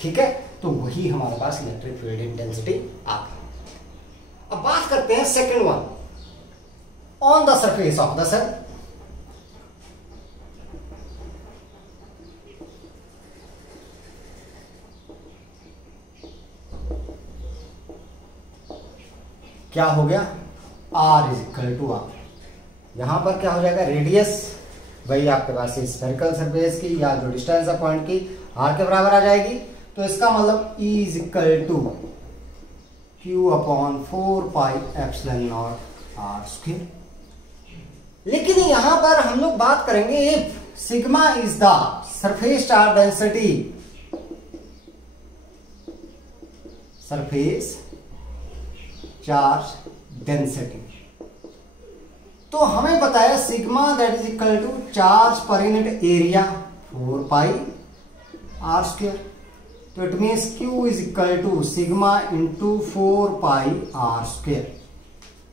ठीक है, तो वही हमारे पास इलेक्ट्रिक फील्ड इंटेंसिटी आती है। अब बात करते हैं second one, on the surface of the shell. क्या हो गया, R is equal to R. यहां पर क्या हो जाएगा, रेडियस वही आपके पास स्फेरिकल सरफेस की या जो डिस्टेंस है पॉइंट की R के बराबर आ जाएगी। तो इसका मतलब E is equal to Q upon 4 pi epsilon not R square. लेकिन यहां पर हम लोग बात करेंगे if sigma is the surface charge density, surface charge density, तो हमें पता है sigma that is equal to charge per unit area 4 pi R square. तो it means Q is equal to sigma into 4 pi R square,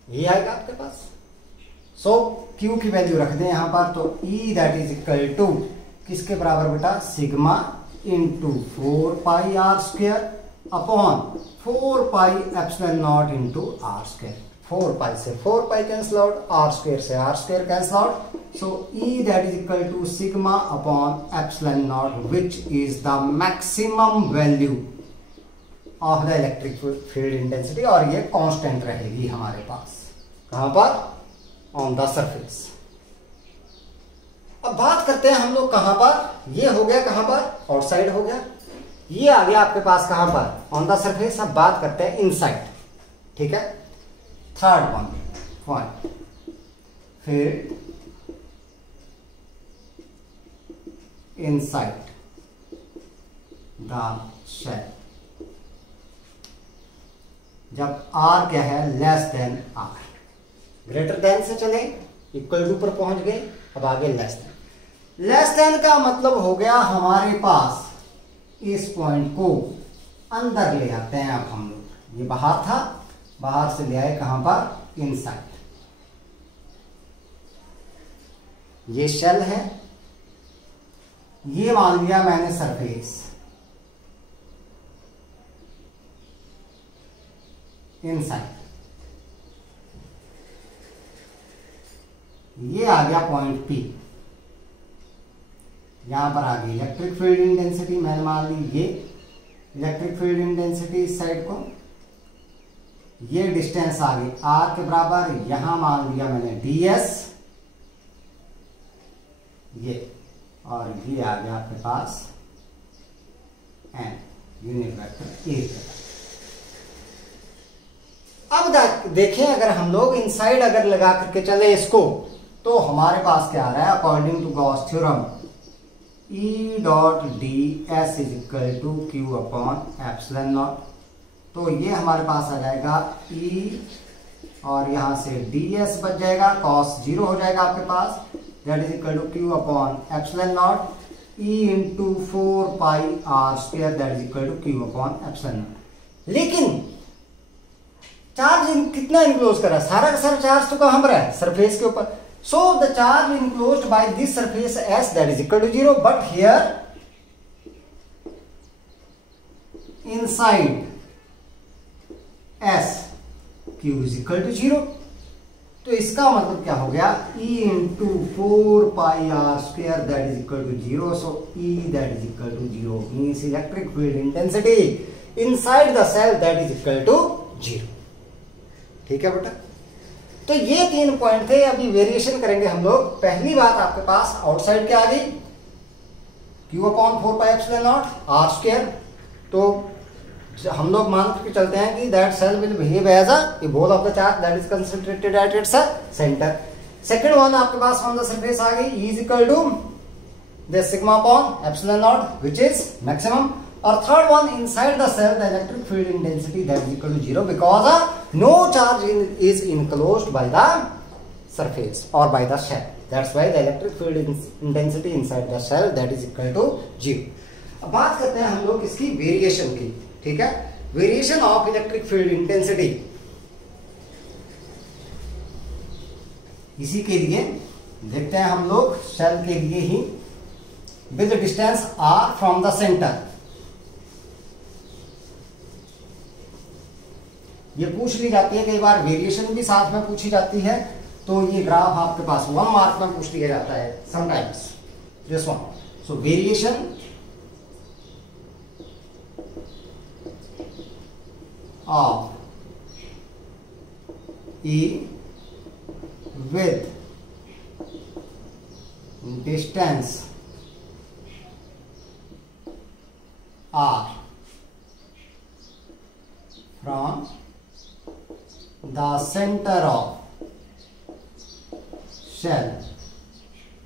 ये आएगा आपके पास। सो Q की value रख दें यहां पर, तो E that is equal to किसके बराबर बेटा, sigma into 4 pi R square upon 4 pi epsilon naught into R square. 4 pi से 4 pi cancel out, R square से R square cancel out. So E that is equal to sigma upon epsilon naught which is the maximum value of the electric field intensity, और ये constant रहेगी हमारे पास कहां पर, on the surface. अब बात करते हैं हम लोग कहां पर, ये हो गया कहां पर, आउटसाइड हो गया, ये आ गया आपके पास कहां पर, ऑन द सरफेस। अब बात करते हैं इनसाइड। ठीक है, थर्ड वन पॉइंट, फिर इनसाइड द शेल। जब R क्या है, less than R, greater then से चले इक्वल टू पर पहुंच गए, अब आगे लेस देन। लेस देन का मतलब हो गया हमारे पास इस पॉइंट को अंदर ले आते हैं। अब हम लोग, ये बाहर था, बाहर से ले आए कहां पर, इनसाइड। ये शेल है, ये मान लिया मैंने सरफेस, इनसाइड। ये आ गया पॉइंट P, यहां पर आ गई इलेक्ट्रिक फील्ड इंटेंसिटी, मैंने मान ली ये इलेक्ट्रिक फील्ड इंटेंसिटी इस साइड को, ये डिस्टेंस आ गई R के बराबर, यहां मान लिया मैंने ds, ये, और ये आ गया आपके पास n, यूनिट वेक्टर A। अब देखें, अगर हम लोग इनसाइड अगर लगा करके चले इसको, तो हमारे पास क्या आ रहा है, according to Gauss theorem, E dot D S is equal to Q upon epsilon nought. तो ये हमारे पास आ जाएगा E, और यहां से ds बच जाएगा, cos 0 हो जाएगा आपके पास, that is equal to Q upon epsilon naught E into 4 pi R square, that is equal to Q upon epsilon naught. लेकिन चार्ज कितना इनक्लोज कर रहा है, सारा का सारा चार्ज तो कहां पर है, सरफेस के ऊपर। So the charge enclosed by this surface S that is equal to 0, but here inside S Q is equal to 0। तो इसका मतलब क्या हो गया, E into 4πr² that is equal to 0। So E that is equal to 0 means electric field intensity inside the shell that is equal to 0। ठीक है बेटा, तो ये 3 पॉइंट थे। अभी वेरिएशन करेंगे हम लोग। पहली बात आपके पास आउटसाइड क्या आ गई, Q/4πε0r²। तो हम लोग मान के चलते हैं कि that shell will behave as a ball of the charge that is concentrated at its centre. Second one आपके पास ऑन द सरफेस आ गई, E is equal to the sigma upon epsilon naught which is maximum. और third one inside the shell the electric field intensity that is equal to 0 because no charge is enclosed by the surface और by the shell. That's why the electric field intensity inside the shell that is equal to 0। अब बात करते हैं हम लोग इसकी variation की। ठीक है, variation of electric field intensity. इसी के लिए देखते हैं हम लोग सेल के लिए ही with distance r from the centre. ये पूछ ली जाती है कई बार, वेरिएशन भी साथ में पूछी जाती है। तो ये ग्राफ आपके पास 1 मार्क में पूछ लिया जाता है sometimes this one. So variation of E with distance r from the center of shell,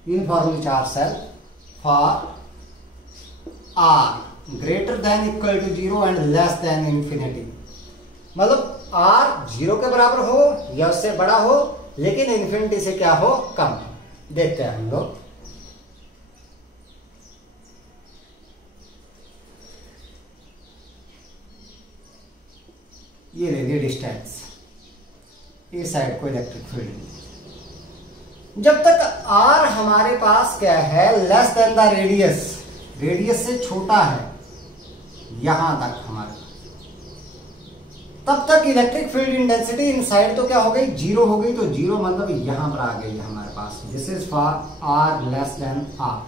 uniformly charged cell, for r greater than equal to 0 and less than infinity। मतलब r 0 के बराबर हो या उससे बड़ा हो लेकिन इन्फिनिटी से क्या हो, कम। देखते हैं हम लोग। ये ले ली डिस्टेंस, इस साइड को इलेक्ट्रिक फील्ड। जब तक r हमारे पास क्या है, less than the radius, radius से छोटा है यहां तक हमारे, तब तक इलेक्ट्रिक फील्ड इंटेंसिटी इनसाइड तो क्या हो गई, 0 हो गई। तो 0 मतलब यहां पर आ गई हमारे पास, this is for r less than r।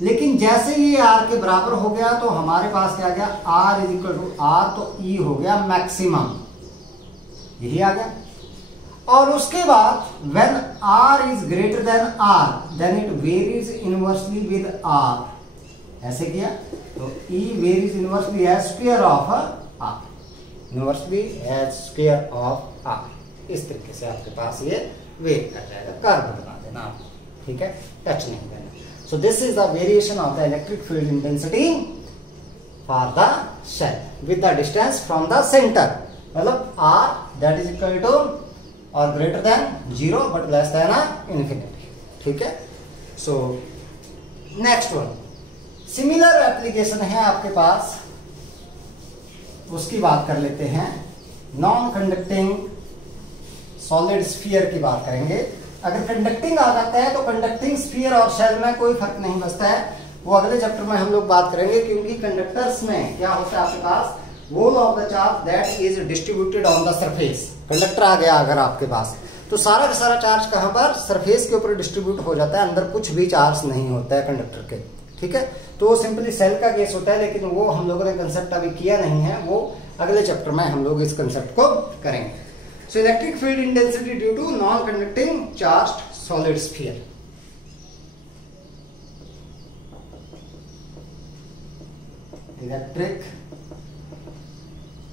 लेकिन जैसे ये r के बराबर हो गया तो हमारे पास क्या आ गया, r is equal to r, तो E हो गया मैक्सिमम, यही आ गया। और उसके बाद when r is greater than r then it varies inversely with r। ऐसे किया तो E varies inversely as square of r, inversely as square of r। इस तरीके से आपके पास ये वेट कर जाएगा। कर्व बना देना आप, ठीक है, टच नहीं करना। So this is the variation of the electric field intensity for the shell with the distance from the centre. मतलब r that is equal to और greater than 0 but less than infinity. ठीक है, so next one similar application है आपके पास, उसकी बात कर लेते हैं। नॉन कंडक्टिंग सॉलिड स्फीयर की बात करेंगे। अगर कंडक्टिंग आ जाता है तो कंडक्टिंग स्फीयर और शेल में कोई फर्क नहीं बचता है, वो अगले चैप्टर में हम लोग बात करेंगे। क्योंकि कंडक्टर्स में क्या होता है, आपके पास whole of the charge that is distributed on the surface। Conductor आ गया अगर आपके पास तो सारा का सारा चार्ज कहां पर, सरफेस के ऊपर डिस्ट्रीब्यूट हो जाता है, अंदर कुछ भी चार्ज नहीं होता है कंडक्टर के। ठीक है, तो सिंपली सेल का केस होता है, लेकिन वो हम लोगों ने कंसेप्ट अभी किया नहीं है, वो अगले चैप्टर में हम लोग इस कंसेप्ट को करेंगे। So electric field intensity due to non conducting charged solid sphere. Electric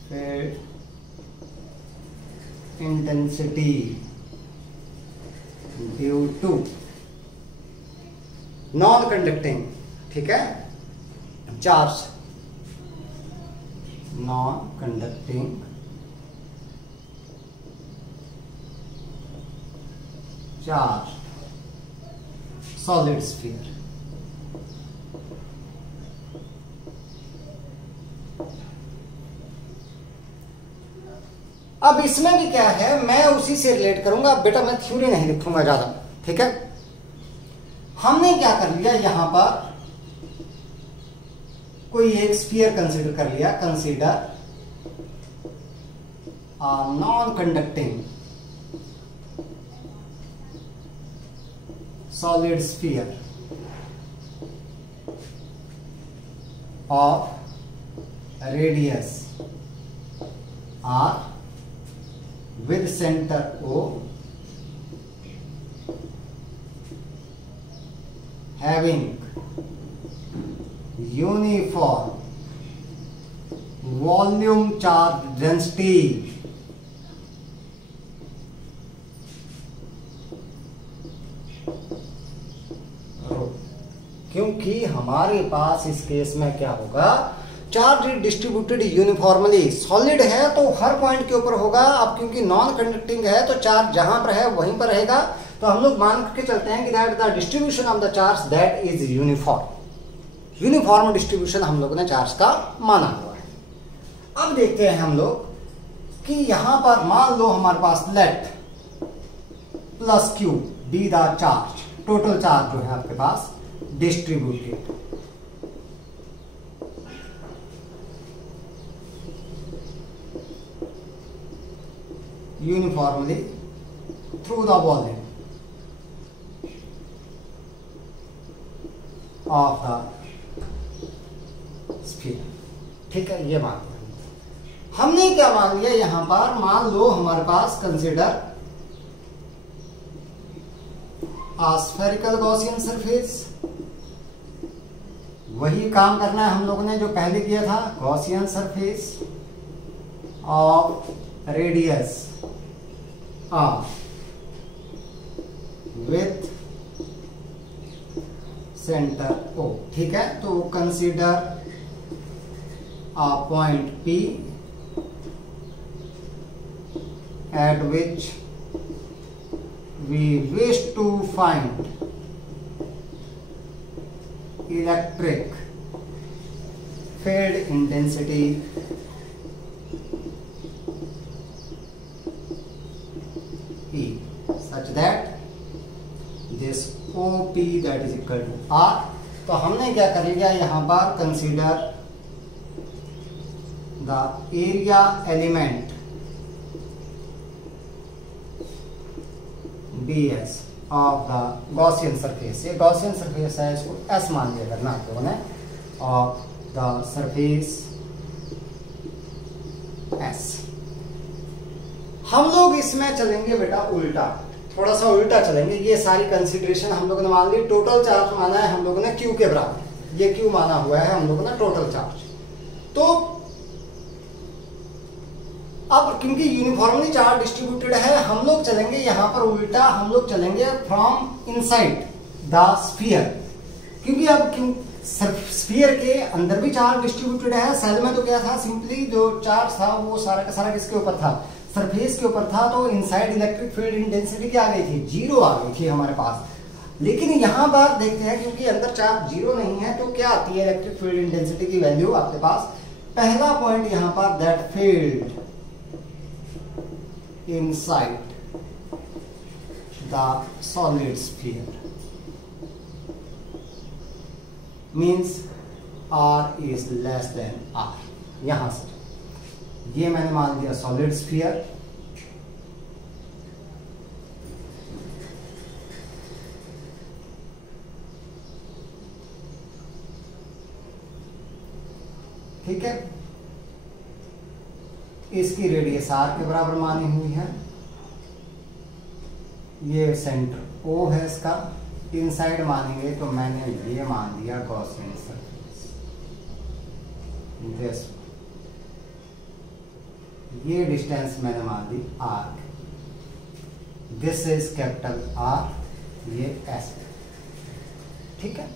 field intensity due to non conducting, ठीक है, charge, non conducting charge solid sphere. अब इसमें भी क्या है, मैं उसी से रिलेट करूंगा बेटा, मैं थ्योरी नहीं लिखूंगा ज्यादा। ठीक है, हमने क्या कर लिया, यहां पर कोई एक स्फीयर कंसीडर कर लिया, consider non-conducting solid sphere of radius r with center O having uniform volume charge density क्योंकि हमारे पास इस केस में क्या होगा, चार्ज डिस्ट्रीब्यूटेड यूनिफॉर्मली, सॉलिड है तो हर पॉइंट के ऊपर होगा। अब क्योंकि नॉन कंडक्टिंग है तो चार्ज जहां पर है वहीं पर रहेगा, तो हम लोग मान के चलते हैं कि that the distribution of the charge that is uniform. Uniform distribution हम लोगों ने चार्ज का माना हुआ है। अब देखते हैं हम लोग कि यहां पर मान लो हमारे पास let plus Q be the charge, total charge जो है आपके पास distributed uniformly through the volume of the sphere. ठीक है, ये मान लिया हमने। क्या मान लिया यहां पर, मान लो हमारे पास consider a spherical Gaussian surface, वही काम करना है हम लोगों ने जो पहले किया था, Gaussian surface of radius r with center O। ठीक है, तो consider a point P at which we wish to find electric field intensity E such that this OP that is equal to R। तो हमने क्या कर लिया यहां पर, consider the area element ds of the Gaussian surface. ये Gaussian surface है, इसको S मान लिया करना आप लोगों ने, ऑफ द सरफेस S। हम लोग इसमें चलेंगे बेटा उल्टा, थोड़ा सा उल्टा चलेंगे। ये सारी कंसीडरेशन हम लोगों ने मान ली। टोटल चार्ज माना है हम लोगों ने Q के बराबर, ये Q माना हुआ है हम लोगों ने टोटल चार्ज। तो अब क्योंकि यूनिफॉर्मली चार्ज डिस्ट्रीब्यूटेड है, हम लोग चलेंगे यहां पर उल्टा, हम लोग चलेंगे फ्रॉम इनसाइड द स्फीयर। क्योंकि अब स्फीयर के अंदर भी चार्ज डिस्ट्रीब्यूटेड है। सेल में तो क्या था, सिंपली जो चार्ज था वो सारा का सारा किसके ऊपर था, सरफेस के ऊपर था। तो इनसाइड इलेक्ट्रिक फील्ड इंटेंसिटी क्या आ गई थी, 0 आ गई थी हमारे पास। लेकिन यहां पर देखते हैं क्योंकि अंदर चार्ज 0 नहीं है, तो क्या आती है इलेक्ट्रिक फील्ड इंटेंसिटी की वैल्यू आपके पास। पहला पॉइंट यहां पर, that field inside the solid sphere means R is less than R। यहां से ये मैंने मान लिया सॉलिड स्फीयर। ठीक है, इसकी रेडियस R के बराबर मानी हुई है। ये सेंटर O है इसका, इनसाइड मानेंगे तो मैंने ये मान दिया गॉसियन सरफेस। दिस ये डिस्टेंस मैंने मान दी R। This is capital R, ये S। ठीक है,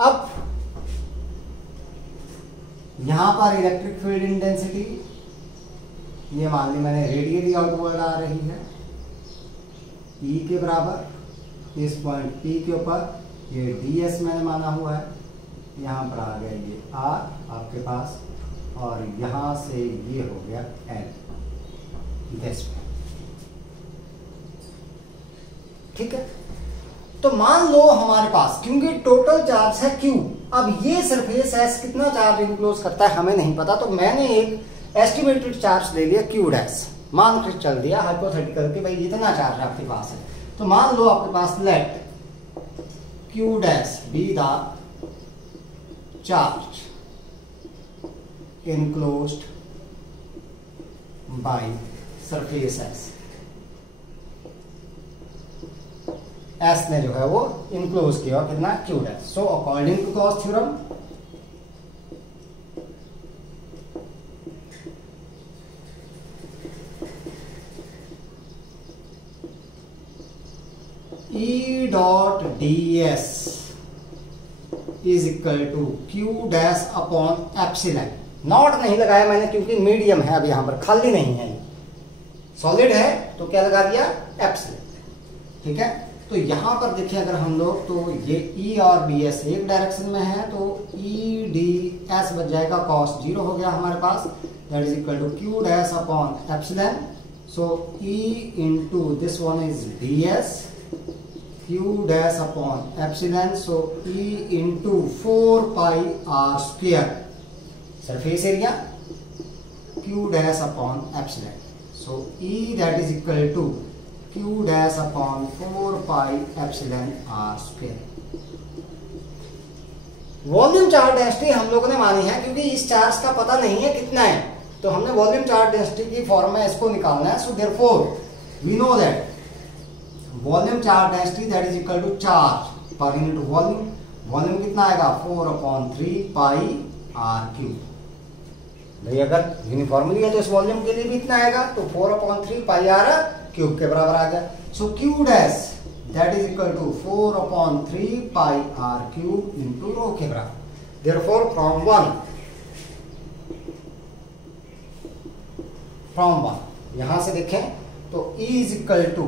अब यहां पर इलेक्ट्रिक फील्ड इंटेंसिटी ये मान ली मैंने, रेडियली आउटवर्ड आ रही है E के बराबर। इस पॉइंट P के ऊपर ये ds मैंने माना हुआ है, यहां पर आ गया ये R आपके पास, और यहां से ये हो गया L दिस। ठीक है, तो मान लो हमारे पास क्योंकि टोटल चार्ज है Q। अब ये सरफेस एस कितना चार्ज इनक्लोज करता है हमें नहीं पता, तो मैंने एक एस्टिमेटेड चार्ज ले लिया क्यू डैश, मान के चल दिया हाइपोथेटिकल कि भाई इतना चार्ज आपके पास है। तो मान लो आपके पास let Q dash be the charge enclosed by surface S। S ने जो है वो इनक्लोज किया कितना Q dash. So according to Gauss theorem E dot ds is equal to Q dash upon epsilon. Nought नहीं लगाया मैंने क्योंकि मीडियम है, अभी यहां पर खाली नहीं है, सॉलिड है तो क्या लगा दिया एप्सिलॉन। ठीक है, तो यहां पर देखिए अगर हम लोग तो ये E और BS एक डायरेक्शन में है तो E ds बच जाएगा cos 0 हो गया हमारे पास, that is equal to Q dash upon epsilon. So E into this one is ds Q dash upon epsilon, so E into 4 pi r square surface area Q dash upon epsilon. So E that is equal to Q dash upon 4 pi epsilon r square. Volume charge density हम लोगों ने मानी है क्योंकि इस charge का पता नहीं है कितना है, तो हमने वॉल्यूम चार्ज डेंसिटी की फॉर्म में इसको निकालना है। So therefore we know that volume charge density that is equal to charge per unit volume. Volume कितना आएगा 4/3 पाई r क्यूब। भाई अगर यूनिफॉर्मली है तो इस वॉल्यूम के लिए भी इतना आएगा, तो 4/3 पाई r क्यूब के बराबर आ गया। So Q dash that is equal to 4/3 pi r cube into rho के बराबर। देयरफॉर फ्रॉम वन यहां से देखें तो E इज इक्वल टू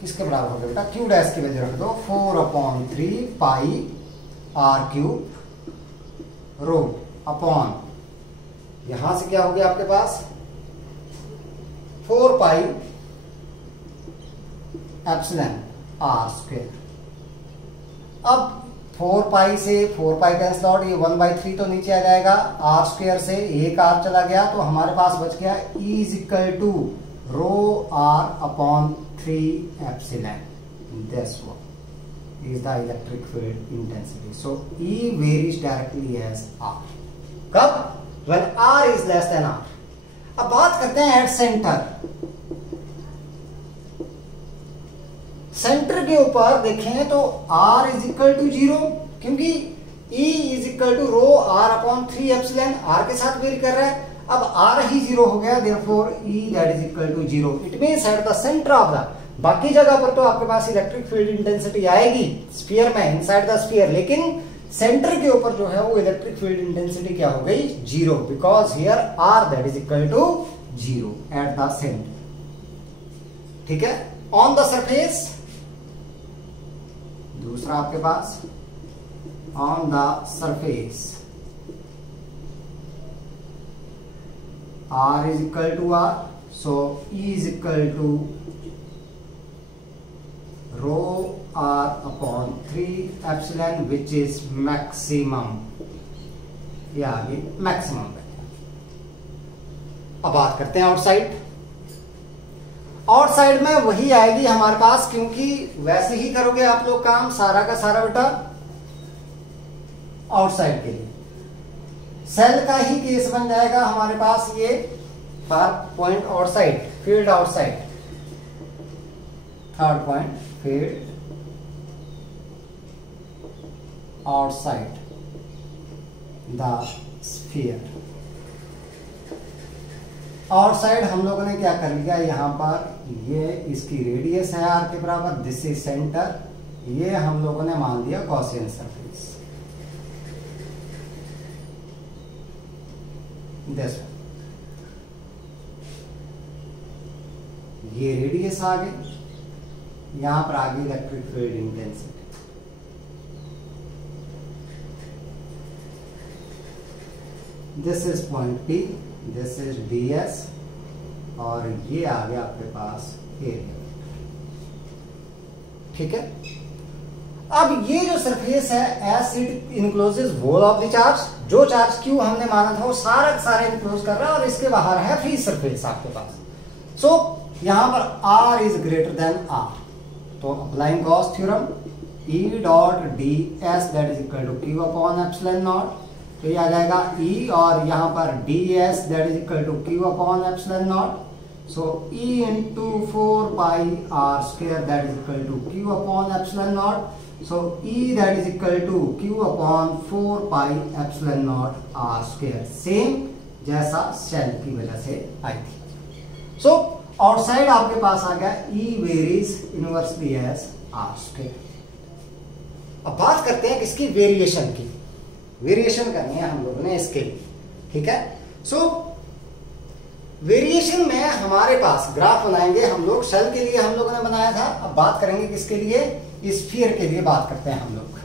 किसके बराबर हो गया बेटा, Q डैश की वजह रख दो 4/3 pi r cube rho upon यहां से क्या हो गया आपके पास 4 पाई एप्सिलॉन r स्क्वायर। अब 4 पाई से 4 पाई कैंसिल आउट, ये 1/3 तो नीचे आ जाएगा, r स्क्वायर से एक r चला गया तो हमारे पास बच गया E is equal to rho r upon 3 epsilon. This one is the electric field intensity. So E varies directly as r। कब? when r is less than r। अब बात करते हैं एट सेंटर। सेंटर के ऊपर देखें तो r इज इक्वल टू 0 क्योंकि E is equal to rho r upon 3 epsilon, r के साथ वेरी कर रहा है। अब r ही 0 हो गया, therefore E that is equal to 0। It means at the centre of the, बाकी जगह पर तो आपके पास इलेक्ट्रिक फील्ड इंटेंसिटी आएगी स्फीयर में, इनसाइड द स्फीयर, लेकिन सेंटर के ऊपर जो है वो इलेक्ट्रिक फील्ड इंटेंसिटी क्या हो गई 0, because here r that is equal to 0 at the centre. ठीक है, ऑन द सरफेस दूसरा आपके पास on the surface r is equal to r, so E is equal to rho r upon 3 epsilon which is maximum, ये आगे maximum. अब बात करते हैं आउटसाइड। आउटसाइड में वही आएगी हमारे पास, क्योंकि वैसे ही करोगे आप लोग काम सारा का सारा बेटा आउटसाइड के लिए। सेल का ही केस बन जाएगा हमारे पास ये for point outside, field outside. Third point field outside the sphere. Outside हम लोगों ने क्या कर लिया, यहां पर ये इसकी रेडियस है r के बराबर, दिस इज सेंटर, ये हम लोगों ने मान लिया गॉसियन सरफेस। दिस ये रेडियस आ गई, यहां पर आ गई electric field intensity. This is point P, this is ds, और ये आ गया आपके पास एरिया। ठीक है, अब ये जो सरफेस है as it encloses whole of the charge, जो चार्ज क्यू हमने माना था वो सारा सारा इनक्लोज कर रहा है और इसके बाहर है फ्री सरफेस आपके पास। सो यहां पर r is greater than r, तो applying Gauss theorem E dot D S that is equal to Q upon epsilon nought, तो ये आ जाएगा E और यहाँ पर D S that is equal to Q upon epsilon not, so E into 4 pi R square that is equal to Q upon epsilon not, so E that is equal to Q upon 4 pi epsilon not R square, same जैसा shell की वजह से आई थी। So outside आपके पास आ गया E varies inversely as R square. अब बात करते हैं किसकी, वेरिएशन की। वेरिएशन करनी है हम लोगों ने इसके लिए, ठीक है। सो वेरिएशन में हमारे पास ग्राफ बनाएंगे हम लोग, शेल के लिए हम लोगों ने बनाया था। अब बात करेंगे किसके लिए, स्फीयर के लिए बात करते हैं हम लोग,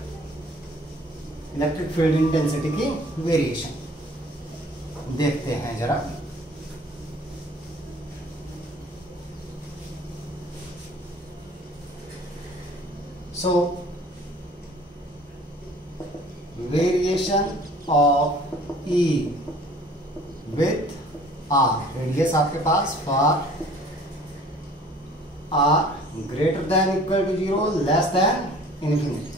इलेक्ट्रिक फील्ड इंटेंसिटी की वेरिएशन देखते हैं जरा। So variation of E with R, radius आपके पास for R greater than equal to 0 less than infinity.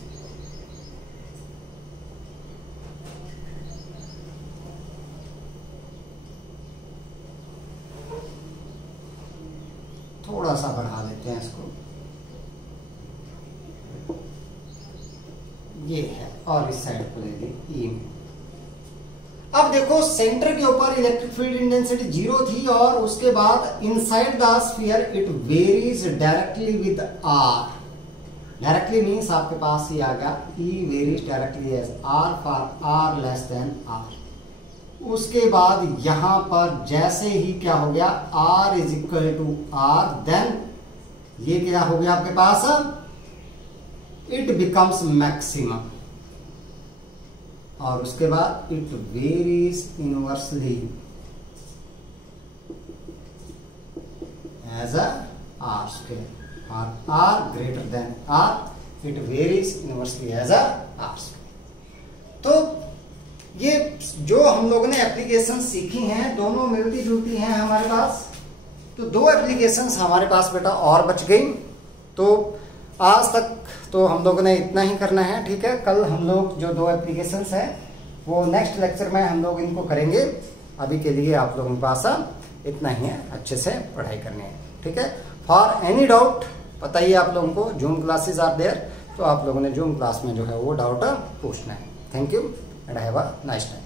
थोड़ा सा बढ़ा देते हैं इसको, ये है, और इस साइड को लेंगे E में। अब देखो सेंटर के ऊपर इलेक्ट्रिक फील्ड इंटेंसिटी 0 थी और उसके बाद inside the sphere it varies directly with R। Directly means आपके पास ही आ गया E varies directly as R for R less than R। उसके बाद यहां पर जैसे ही क्या हो गया, R is equal to R, then ये क्या हो गया आपके पास, इट बिकम्स मैक्सिमम, और उसके बाद it varies inversely as a R square और R greater than R, it varies inversely as a R square. तो ये जो हम लोगों ने एप्लीकेशन सीखी हैं दोनों मिलती जुलती हैं हमारे पास। तो 2 एप्लीकेशंस हमारे पास बेटा और बच गई। तो आज तक तो हम लोगों ने इतना ही करना है, ठीक है। कल हम लोग जो 2 एप्लीकेशंस हैं वो नेक्स्ट लेक्चर में हम लोग इनको करेंगे। अभी के लिए आप लोगों के पास इतना ही है, अच्छे से पढ़ाई करनी है, ठीक है। फॉर एनी डाउट बताइए आप लोगों को, जूम क्लासेस आर देयर, तो आप लोगों ने जूम क्लास में जो है वो डाउट पूछना है। Thank you and have a nice time.